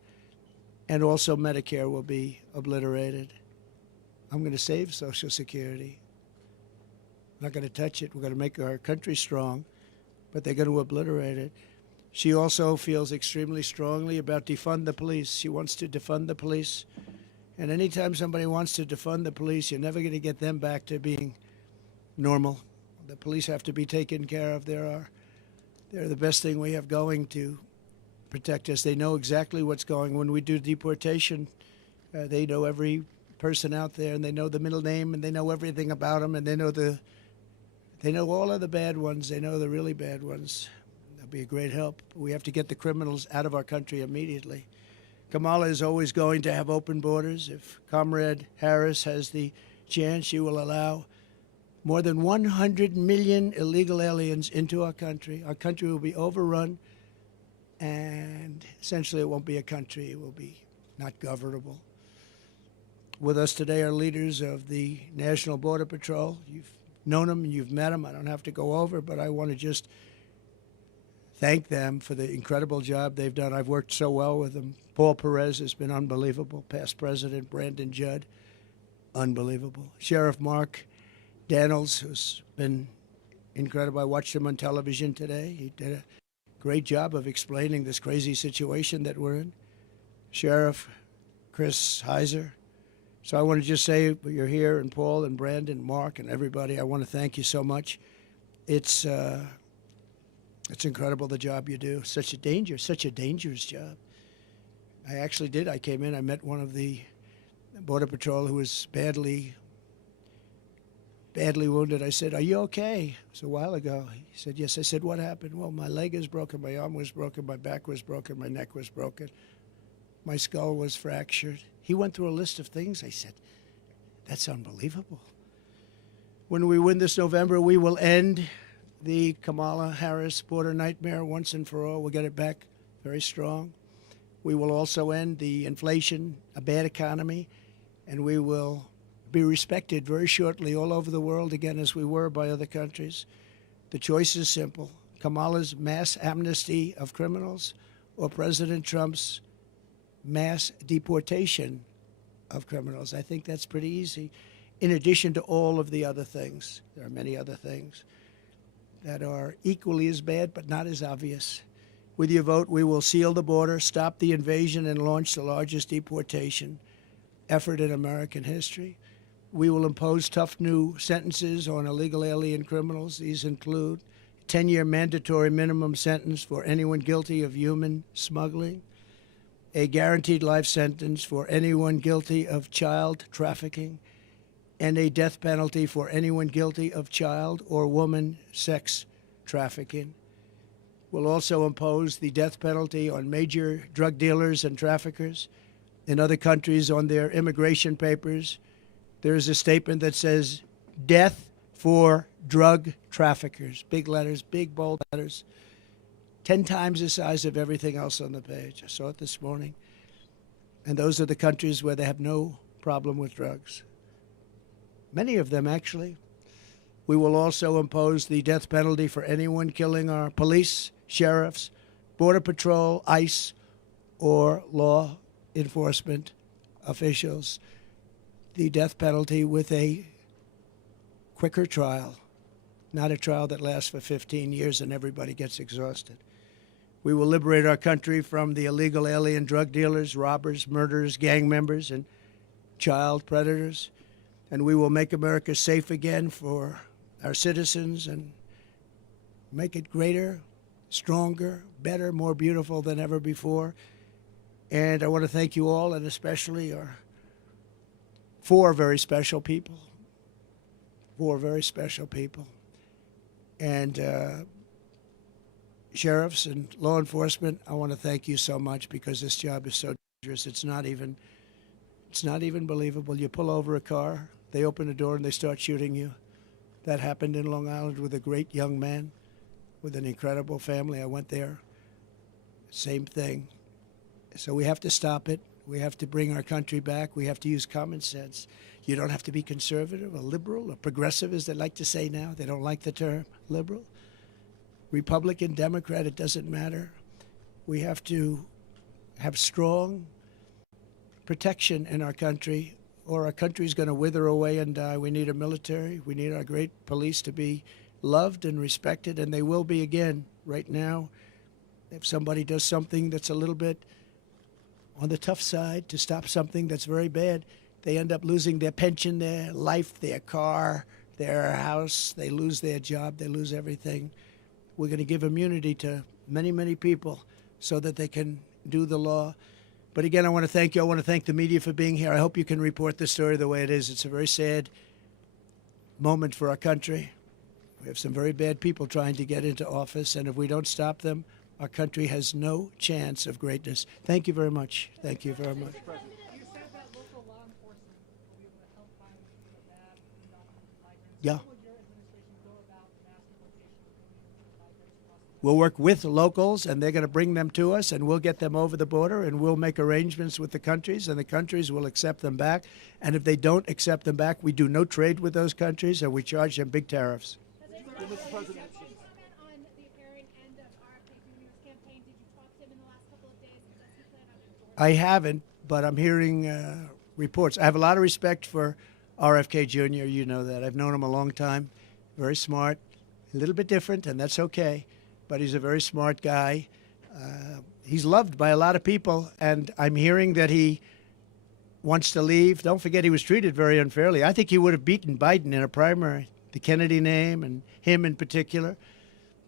and also Medicare will be obliterated. I'm going to save Social Security. I'm not going to touch it. We're going to make our country strong, but they're going to obliterate it. She also feels extremely strongly about defund the police. She wants to defund the police. And anytime somebody wants to defund the police, you're never going to get them back to being normal. The police have to be taken care of. They're the best thing we have going to protect us. They know exactly what's going. When we do deportation, they know every person out there, and they know the middle name, and they know everything about them, and they know all of the bad ones. They know the really bad ones. That'll be a great help. We have to get the criminals out of our country immediately. Kamala is always going to have open borders. If Comrade Harris has the chance, she will allow more than 100 million illegal aliens into our country. Our country will be overrun, and essentially it won't be a country. It will be not governable. With us today are leaders of the National Border Patrol. You've known them, you've met them. I don't have to go over, but I want to just thank them for the incredible job they've done. I've worked so well with them. Paul Perez has been unbelievable. Past President Brandon Judd, unbelievable. Sheriff Mark Daniels, who's been incredible. I watched him on television today. He did a great job of explaining this crazy situation that we're in. Sheriff Chris Heiser. So I want to just say, you're here, and Paul and Brandon, Mark, and everybody, I want to thank you so much. It's incredible the job you do. Such a dangerous job. I actually did. I came in, I met one of the Border Patrol who was badly wounded. I said, "Are you okay?" It was a while ago. He said, "Yes." I said, "What happened?" "Well, my leg is broken, my arm was broken, my back was broken, my neck was broken, my skull was fractured." He went through a list of things. I said, "That's unbelievable." When we win this November, we will end the Kamala Harris border nightmare once and for all. We'll get it back very strong. We will also end the inflation, a bad economy, and we will be respected very shortly all over the world again as we were by other countries. The choice is simple: Kamala's mass amnesty of criminals or President Trump's mass deportation of criminals. I think that's pretty easy. In addition to all of the other things, there are many other things that are equally as bad but not as obvious. With your vote, we will seal the border, stop the invasion, and launch the largest deportation effort in American history. We will impose tough new sentences on illegal alien criminals. These include a 10-year mandatory minimum sentence for anyone guilty of human smuggling, a guaranteed life sentence for anyone guilty of child trafficking, and a death penalty for anyone guilty of child or woman sex trafficking. We'll also impose the death penalty on major drug dealers and traffickers. In other countries, on their immigration papers, there is a statement that says, "Death for drug traffickers." Big letters, big bold letters, 10 times the size of everything else on the page. I saw it this morning. And those are the countries where they have no problem with drugs. Many of them, actually. We will also impose the death penalty for anyone killing our police, sheriffs, Border Patrol, ICE, or law enforcement officials. The death penalty with a quicker trial, not a trial that lasts for 15 years and everybody gets exhausted. We will liberate our country from the illegal alien drug dealers, robbers, murderers, gang members, and child predators. And we will make America safe again for our citizens and make it greater, stronger, better, more beautiful than ever before. And I want to thank you all, and especially our 4 very special people. 4 very special people. And sheriffs and law enforcement, I want to thank you so much because this job is so dangerous. It's not even believable. You pull over a car, they open the door and they start shooting you. That happened in Long Island with a great young man with an incredible family. I went there. Same thing. So we have to stop it. We have to bring our country back. We have to use common sense. You don't have to be conservative or liberal or progressive, as they like to say now. They don't like the term liberal. Republican, Democrat, it doesn't matter. We have to have strong protection in our country, or our country's going to wither away and die. We need a military. We need our great police to be loved and respected, and they will be again. Right now, if somebody does something that's a little bit on the tough side to stop something that's very bad, they end up losing their pension, their life, their car, their house. They lose their job. They lose everything. We're going to give immunity to many, many people so that they can do the law. But again, I want to thank you. I want to thank the media for being here. I hope you can report the story the way it is. It's a very sad moment for our country. We have some very bad people trying to get into office, and if we don't stop them, our country has no chance of greatness. Thank you very much. Thank you very much. You said that local law enforcement will be able to help find the bad migrants. Yeah. How would your administration go about mass deportation of millions of migrants across the We'll work with locals, and they're going to bring them to us, and we'll get them over the border, and we'll make arrangements with the countries, and the countries will accept them back. And if they don't accept them back, we do no trade with those countries, and we charge them big tariffs. Can you comment on the apparent end of RFK Jr.'s campaign? Did you talk to him in the last couple of days? Does he plan on endorsing? I haven't, but I'm hearing reports. I have a lot of respect for RFK Jr. You know that. I've known him a long time. Very smart, a little bit different, and that's okay. But he's a very smart guy. He's loved by a lot of people, and I'm hearing that he wants to leave. Don't forget, he was treated very unfairly. I think he would have beaten Biden in a primary, the Kennedy name and him in particular.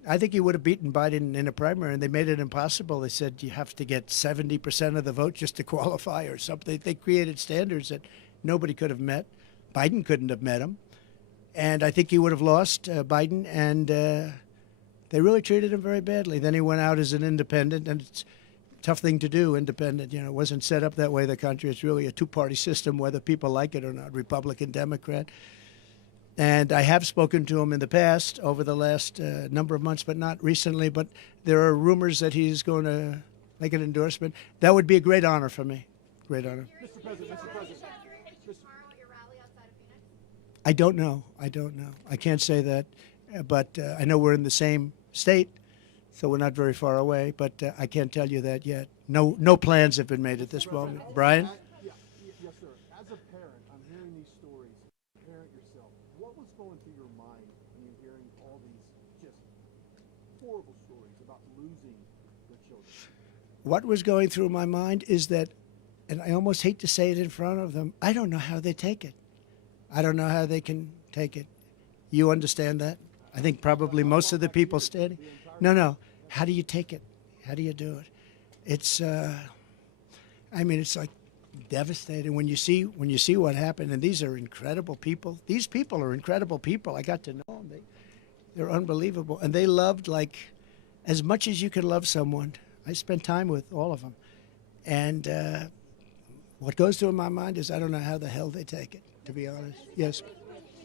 I think he would have beaten Biden in a primary, and they made it impossible. They said you have to get 70% of the vote just to qualify or something. They created standards that nobody could have met. Biden couldn't have met him. And I think he would have lost Biden, and they really treated him very badly. Then he went out as an independent, and it's a tough thing to do, independent. You know, it wasn't set up that way, the country. It's really a two-party system, whether people like it or not, Republican, Democrat. And I have spoken to him in the past over the last number of months, but not recently. But there are rumors that he's going to make an endorsement. That would be a great honor for me. Great honor. Mr. President. I don't know. I can't say that. But I know we're in the same state, so we're not very far away. But I can't tell you that yet. No plans have been made at this moment. Brian? Yes, sir. As a parent, I'm hearing these stories. Parent yourself. What was going through your mind when you're hearing all these just horrible stories about losing your children? What was going through my mind is that, and I almost hate to say it in front of them, I don't know how they take it. I don't know how they can take it. You understand that? I think probably most of the people standing. No. How do you take it? How do you do it? It's, it's like devastating when you see what happened. And these are incredible people. These people are incredible people. I got to know them. They're unbelievable, and they loved like as much as you can love someone. I spent time with all of them, and what goes through my mind is I don't know how the hell they take it. To be honest, yes. When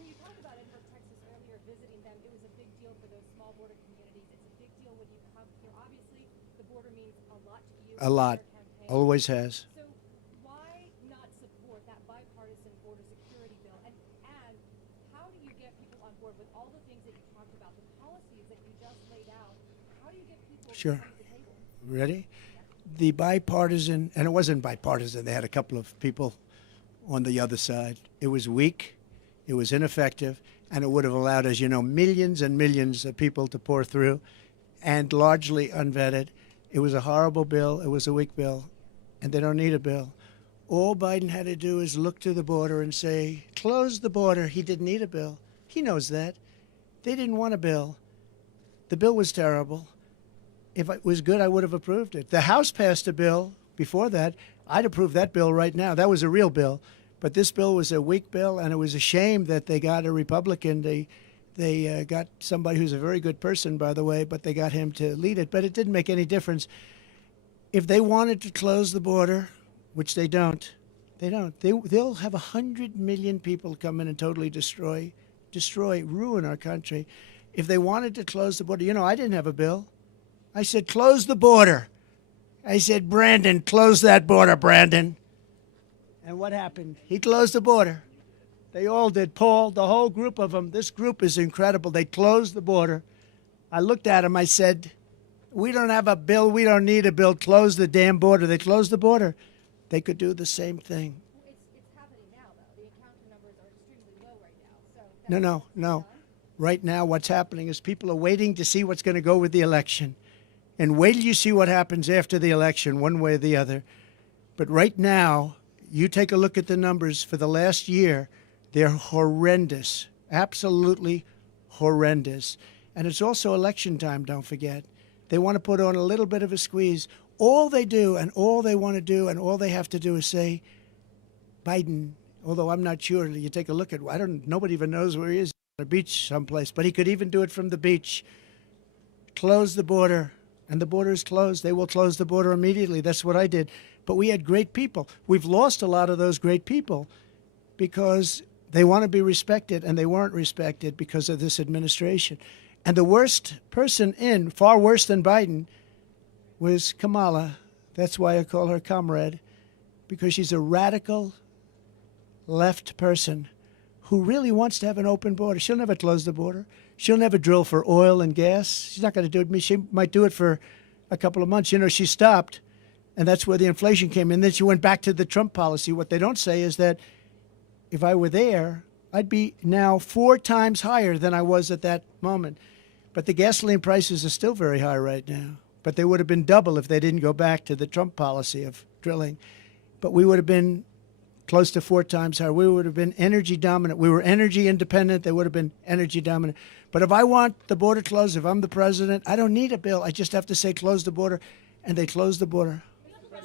you talked about it for Texas earlier, visiting them, it was a big deal for those small border communities. It's a big deal when you come here. Obviously, the border means a lot to you. A lot, and your campaign. always has. So why not support that bipartisan border security bill? And how do you get people on board with all the things that you talked about, the policies that you just laid out? How do you get people Sure. to come to the table? Ready? The bipartisan, and it wasn't bipartisan. They had a couple of people on the other side. It was weak, it was ineffective, and it would have allowed, as you know, millions and millions of people to pour through, and largely unvetted. It was a horrible bill. It was a weak bill, and they don't need a bill. All Biden had to do is look to the border and say, close the border. He didn't need a bill. He knows that. They didn't want a bill. The bill was terrible. If it was good, I would have approved it. The House passed a bill before that. I'd approve that bill right now. That was a real bill. But this bill was a weak bill, and it was a shame that they got a Republican. The They got somebody who's a very good person, by the way, but they got him to lead it. But it didn't make any difference. If they wanted to close the border, which they don't, they'll have 100 million people come in and totally destroy, ruin our country. If they wanted to close the border, I didn't have a bill. I said, close the border. I said, Brandon, close that border, Brandon. And what happened? He closed the border. They all did. Paul, the whole group of them. This group is incredible. They closed the border. I looked at him. I said, we don't have a bill. We don't need a bill. Close the damn border. They closed the border. They could do the same thing. It's happening now, though. The encounter numbers are extremely low right now. So No. Right now, what's happening is people are waiting to see what's going to go with the election. And wait till you see what happens after the election, one way or the other. But right now, you take a look at the numbers for the last year. They're horrendous, absolutely horrendous. And it's also election time, don't forget. They want to put on a little bit of a squeeze. All they do and all they want to do and all they have to do is say, Biden, although I'm not sure, you take a look at, nobody even knows where he is, on a beach someplace, but he could even do it from the beach. Close the border, and the border is closed. They will close the border immediately. That's what I did. But we had great people. We've lost a lot of those great people because they want to be respected, and they weren't respected because of this administration. And the worst person in, far worse than Biden, was Kamala. That's why I call her comrade, because she's a radical left person who really wants to have an open border. She'll never close the border. She'll never drill for oil and gas. She's not going to do it. She might do it for a couple of months. She stopped, and that's where the inflation came in. Then she went back to the Trump policy. What they don't say is that if I were there, I'd be now 4 times higher than I was at that moment. But the gasoline prices are still very high right now. But they would have been double if they didn't go back to the Trump policy of drilling. But we would have been close to 4 times higher. We would have been energy dominant. We were energy independent. They would have been energy dominant. But if I want the border closed, if I'm the president, I don't need a bill. I just have to say close the border, and they close the border. If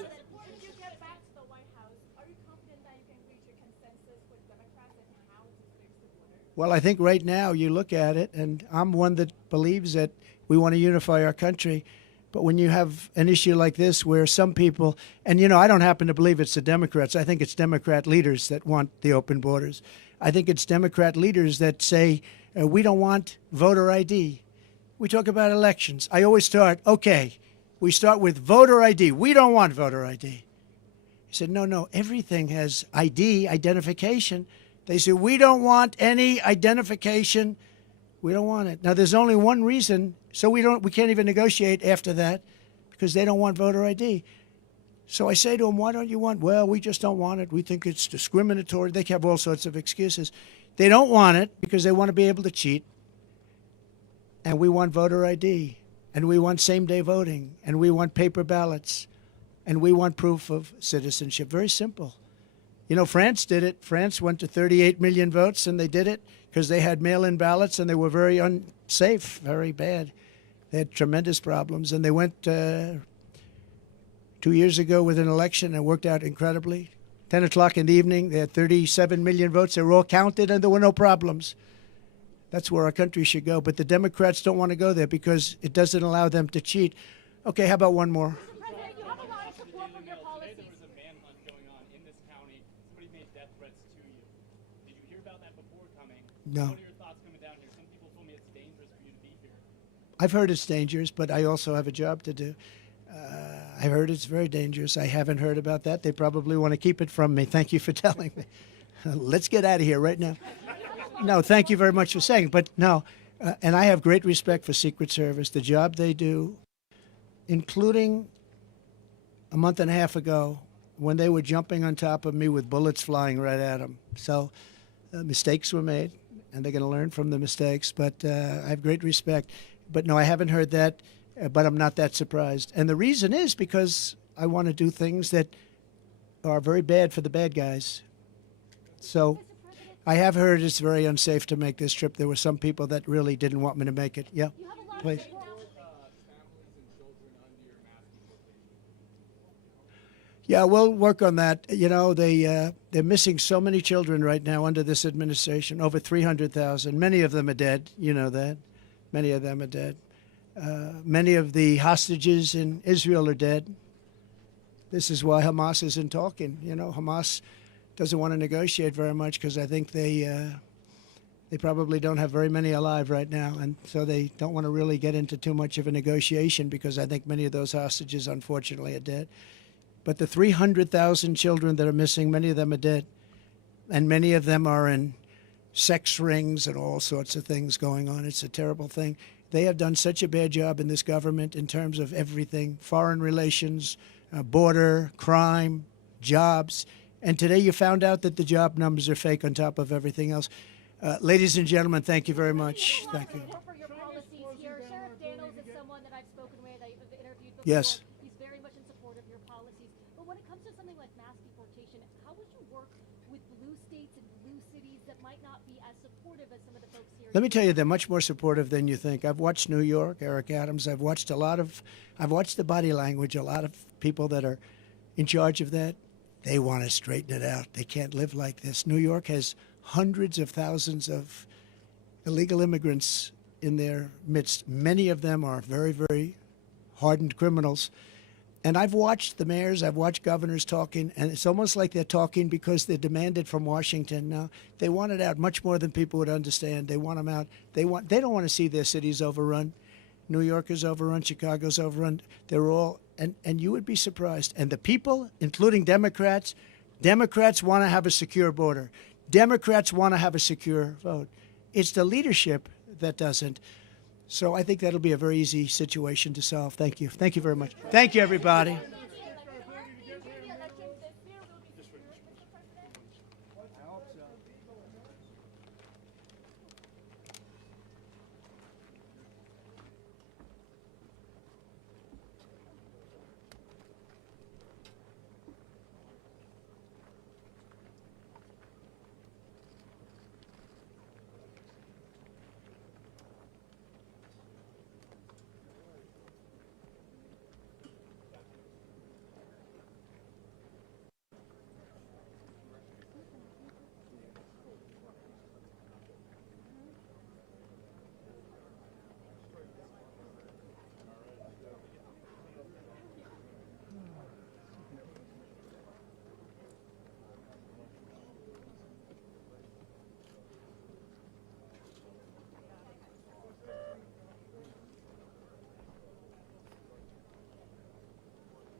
you get back to the White House, are you confident that you can reach a consensus with Democrats and how to fix the border? Well, I think right now you look at it, and I'm one that believes that we want to unify our country. But when you have an issue like this where some people, and I don't happen to believe it's the Democrats. I think it's Democrat leaders that want the open borders. I think it's Democrat leaders that say, we don't want voter ID. We talk about elections. I always start, okay, we start with voter ID. We don't want voter ID. He said, no, everything has ID, identification. They said, we don't want any identification. We don't want it. Now, there's only one reason, so we can't even negotiate after that, because they don't want voter ID. So I say to them, why don't you want? Well, we just don't want it. We think it's discriminatory. They have all sorts of excuses. They don't want it because they want to be able to cheat. And we want voter ID. And we want same-day voting. And we want paper ballots. And we want proof of citizenship. Very simple. France did it. France went to 38 million votes, and they did it because they had mail-in ballots, and they were very unsafe, very bad. They had tremendous problems. And they went 2 years ago with an election, and it worked out incredibly. 10 o'clock in the evening, they had 37 million votes. They were all counted, and there were no problems. That's where our country should go. But the Democrats don't want to go there because it doesn't allow them to cheat. Okay, how about one more? President, you have a lot of support from your policies. There was a manhunt going on in this county. Somebody made death threats to you. Did you hear about that before coming? No. What are your thoughts coming down here? Some people told me it's dangerous for you to be here. I've heard it's dangerous, but I also have a job to do. I've heard it's very dangerous. I haven't heard about that. They probably want to keep it from me. Thank you for telling me. Let's get out of here right now. No, thank you very much for saying. But no, and I have great respect for Secret Service, the job they do, including a month and a half ago when they were jumping on top of me with bullets flying right at them. So mistakes were made, and they're going to learn from the mistakes. But I have great respect. But no, I haven't heard that, but I'm not that surprised. And the reason is because I want to do things that are very bad for the bad guys. So I have heard it's very unsafe to make this trip. There were some people that really didn't want me to make it. Yeah, You have a lot please. of support. Yeah, we'll work on that. You know, they're missing so many children right now under this administration. Over 300,000. Many of them are dead. You know that. Many of them are dead. Many of the hostages in Israel are dead. This is why Hamas isn't talking. You know, Hamas doesn't want to negotiate very much because I think they probably don't have very many alive right now, and so they don't want to really get into too much of a negotiation because I think many of those hostages, unfortunately, are dead. But the 300,000 children that are missing, many of them are dead, and many of them are in sex rings and all sorts of things going on. It's a terrible thing. They have done such a bad job in this government in terms of everything: foreign relations, border, crime, jobs. And today you found out that the job numbers are fake on top of everything else. Ladies and gentlemen, thank you very much. Thank you. For your policies here. Sheriff Daniels is someone that I've spoken with, I've interviewed before. Yes. He's very much in support of your policies. But when it comes to something like mass deportation, how would you work with blue states and blue cities that might not be as supportive as some of the folks here? Let me tell you, they're much more supportive than you think. I've watched New York, Eric Adams. I've watched the body language, a lot of people that are in charge of that. They want to straighten it out. They can't live like this. New York has hundreds of thousands of illegal immigrants in their midst. Many of them are very, very hardened criminals. And I've watched the mayors, I've watched governors talking, and it's almost like they're talking because they're demanded from Washington. Now, they want it out much more than people would understand. They want them out. They don't want to see their cities overrun. New York is overrun, Chicago's overrun. They're all, and you would be surprised. And the people, including Democrats want to have a secure border. Democrats want to have a secure vote. It's the leadership that doesn't. So I think that'll be a very easy situation to solve. Thank you. Thank you very much. Thank you, everybody.